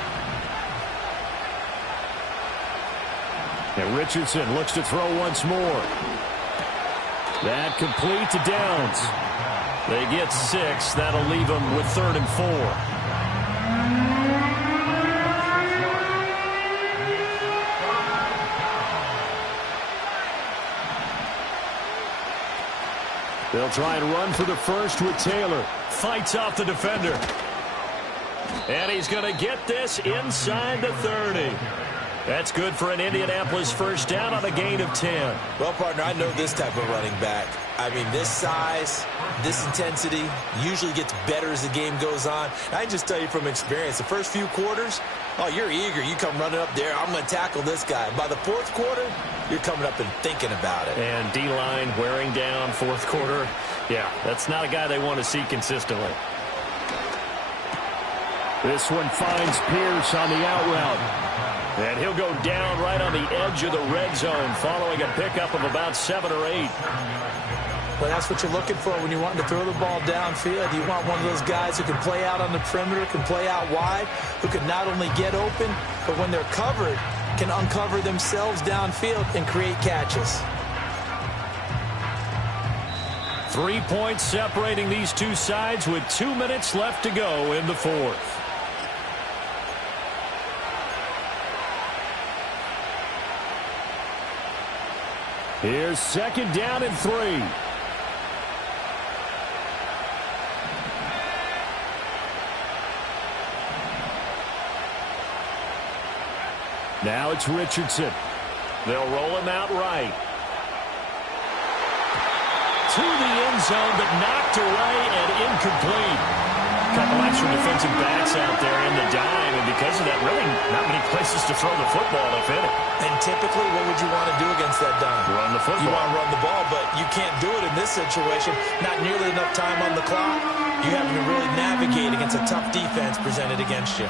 And Richardson looks to throw once more. That complete to Downs. They get 6. That'll leave them with 3rd and 4. They'll try and run for the first with Taylor. Fights off the defender. And he's going to get this inside the 30. That's good for an Indianapolis first down on a gain of 10. Well, partner, I know this type of running back. I mean, this size, this intensity usually gets better as the game goes on. I can just tell you from experience, the first few quarters, oh, you're eager. You come running up there, I'm going to tackle this guy. By the 4th quarter, you're coming up and thinking about it. And D-line wearing down 4th quarter. Yeah, that's not a guy they want to see consistently. This one finds Pierce on the out route. And he'll go down right on the edge of the red zone following a pickup of about 7 or 8. But that's what you're looking for when you're wanting to throw the ball downfield. You want one of those guys who can play out on the perimeter, can play out wide, who can not only get open, but when they're covered, can uncover themselves downfield and create catches. 3 points separating these two sides with 2 minutes left to go in the 4th. Here's 2nd down and 3. Now it's Richardson. They'll roll him out right. To the end zone, but knocked away and incomplete. A couple extra defensive backs out there in the dime, and because of that, really not many places to throw the football, if any. And typically, what would you want to do against that dime? Run the football. You want to run the ball, but you can't do it in this situation. Not nearly enough time on the clock. You having to really navigate against a tough defense presented against you.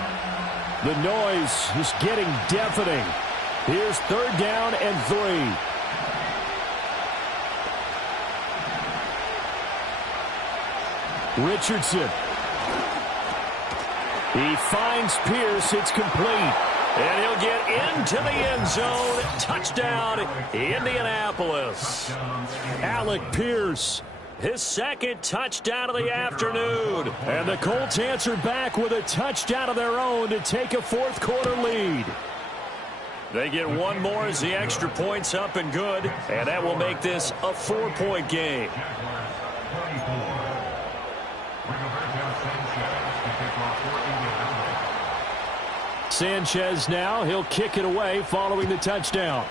The noise is getting deafening. Here's 3rd down and 3. Richardson. He finds Pierce. It's complete. And he'll get into the end zone. Touchdown, Indianapolis. Alec Pierce, his 2nd touchdown of the afternoon. And the Colts answer back with a touchdown of their own to take a 4th quarter lead. They get one more as the extra point's up and good. And that will make this a 4-point game. Sanchez now, he'll kick it away following the touchdown.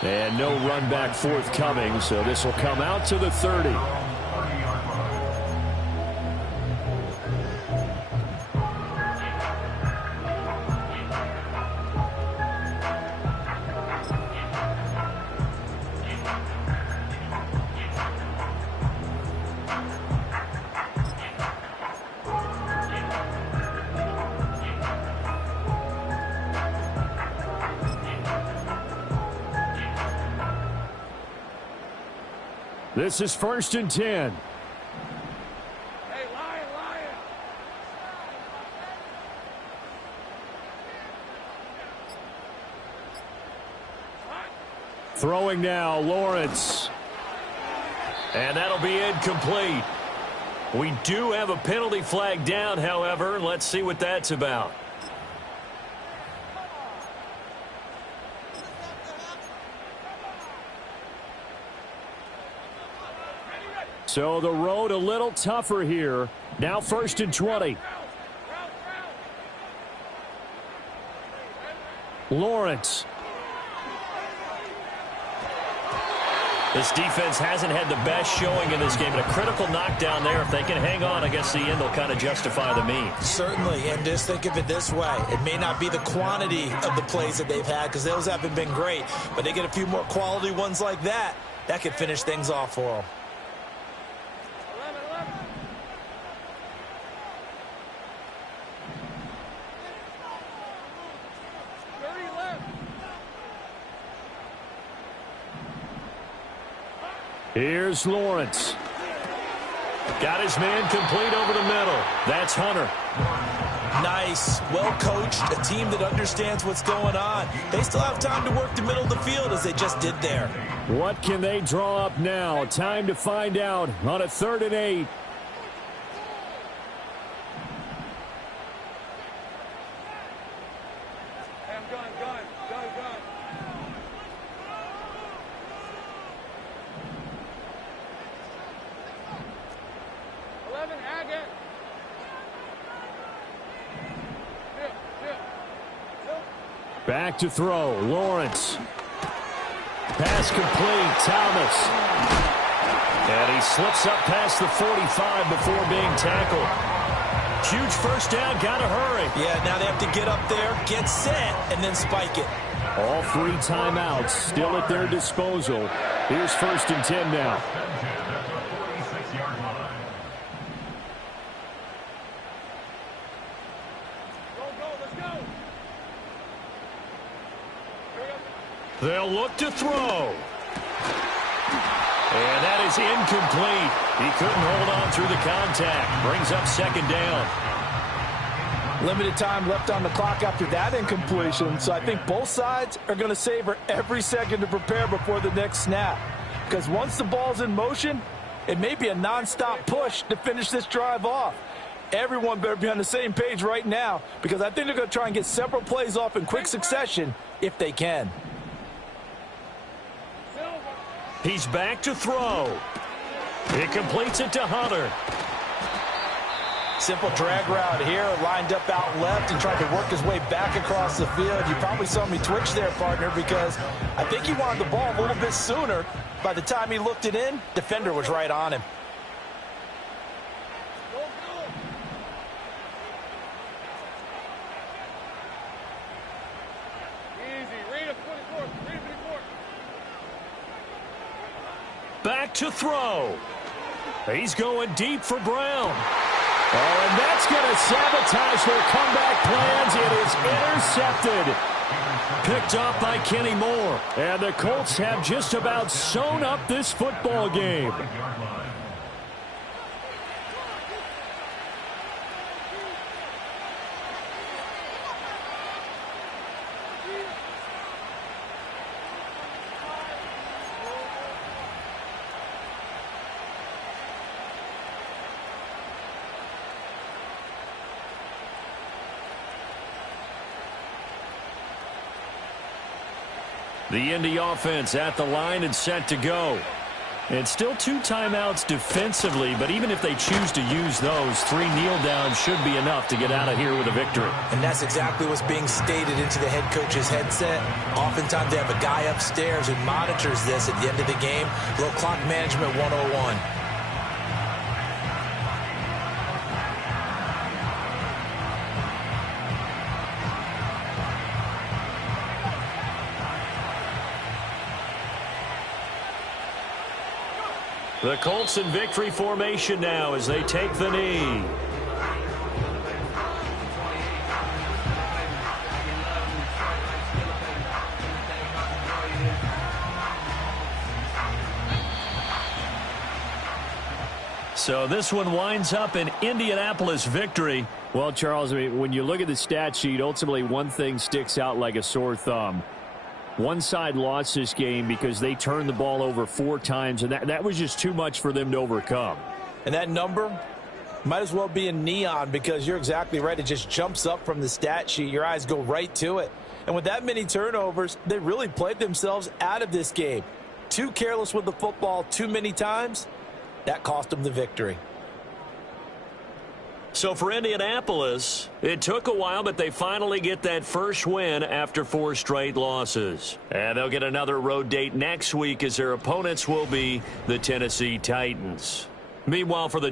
And no run back forthcoming, so this will come out to the 30. This is 1st and 10. Hey, Lion, Lion. Throwing now, Lawrence. And that'll be incomplete. We do have a penalty flag down, however. Let's see what that's about. So the road a little tougher here. Now 1st and 20. Lawrence. This defense hasn't had the best showing in this game, but a critical knockdown there. If they can hang on against the end, they'll kind of justify the means. Certainly, and just think of it this way. It may not be the quantity of the plays that they've had because those haven't been great, but they get a few more quality ones like that. That could finish things off for them. 11. Here's Lawrence. Got his man complete over the middle. That's Hunter. Nice, well coached, a team that understands what's going on. They still have time to work the middle of the field as they just did there. What can they draw up now? Time to find out on a 3rd and 8. Hey, I'm gun. 11, Agate. Back to throw. Lawrence. Pass complete. Thomas. And he slips up past the 45 before being tackled. Huge first down. Got to hurry. Yeah, now they have to get up there, get set, and then spike it. All 3 timeouts still at their disposal. Here's 1st and 10 now. They'll look to throw. And that is incomplete. He couldn't hold on through the contact. Brings up 2nd down. Limited time left on the clock after that incompletion, so I think both sides are going to savor every second to prepare before the next snap. Because once the ball's in motion, it may be a nonstop push to finish this drive off. Everyone better be on the same page right now, because I think they're going to try and get several plays off in quick succession if they can. He's back to throw. He completes it to Hunter. Simple drag route here, lined up out left and tried to work his way back across the field. You probably saw me twitch there, partner, because I think he wanted the ball a little bit sooner. By the time he looked it in, defender was right on him. Back to throw. He's going deep for Brown. Oh, and that's going to sabotage their comeback plans. It is intercepted. Picked off by Kenny Moore. And the Colts have just about sewn up this football game. The Indy offense at the line and set to go. And still 2 timeouts defensively, but even if they choose to use those, 3 kneel downs should be enough to get out of here with a victory. And that's exactly what's being stated into the head coach's headset. Oftentimes they have a guy upstairs who monitors this at the end of the game. A little clock management 101. The Colts in victory formation now as they take the knee. So this one winds up an Indianapolis victory. Well, Charles, I mean, when you look at the stat sheet, ultimately one thing sticks out like a sore thumb. One side lost this game because they turned the ball over 4 times, and that was just too much for them to overcome. And that number might as well be in neon, because you're exactly right. It just jumps up from the stat sheet. Your eyes go right to it. And with that many turnovers, they really played themselves out of this game. Too careless with the football too many times. That cost them the victory. So for Indianapolis, it took a while, but they finally get that first win after 4 straight losses. And they'll get another road date next week, as their opponents will be the Tennessee Titans. Meanwhile, for the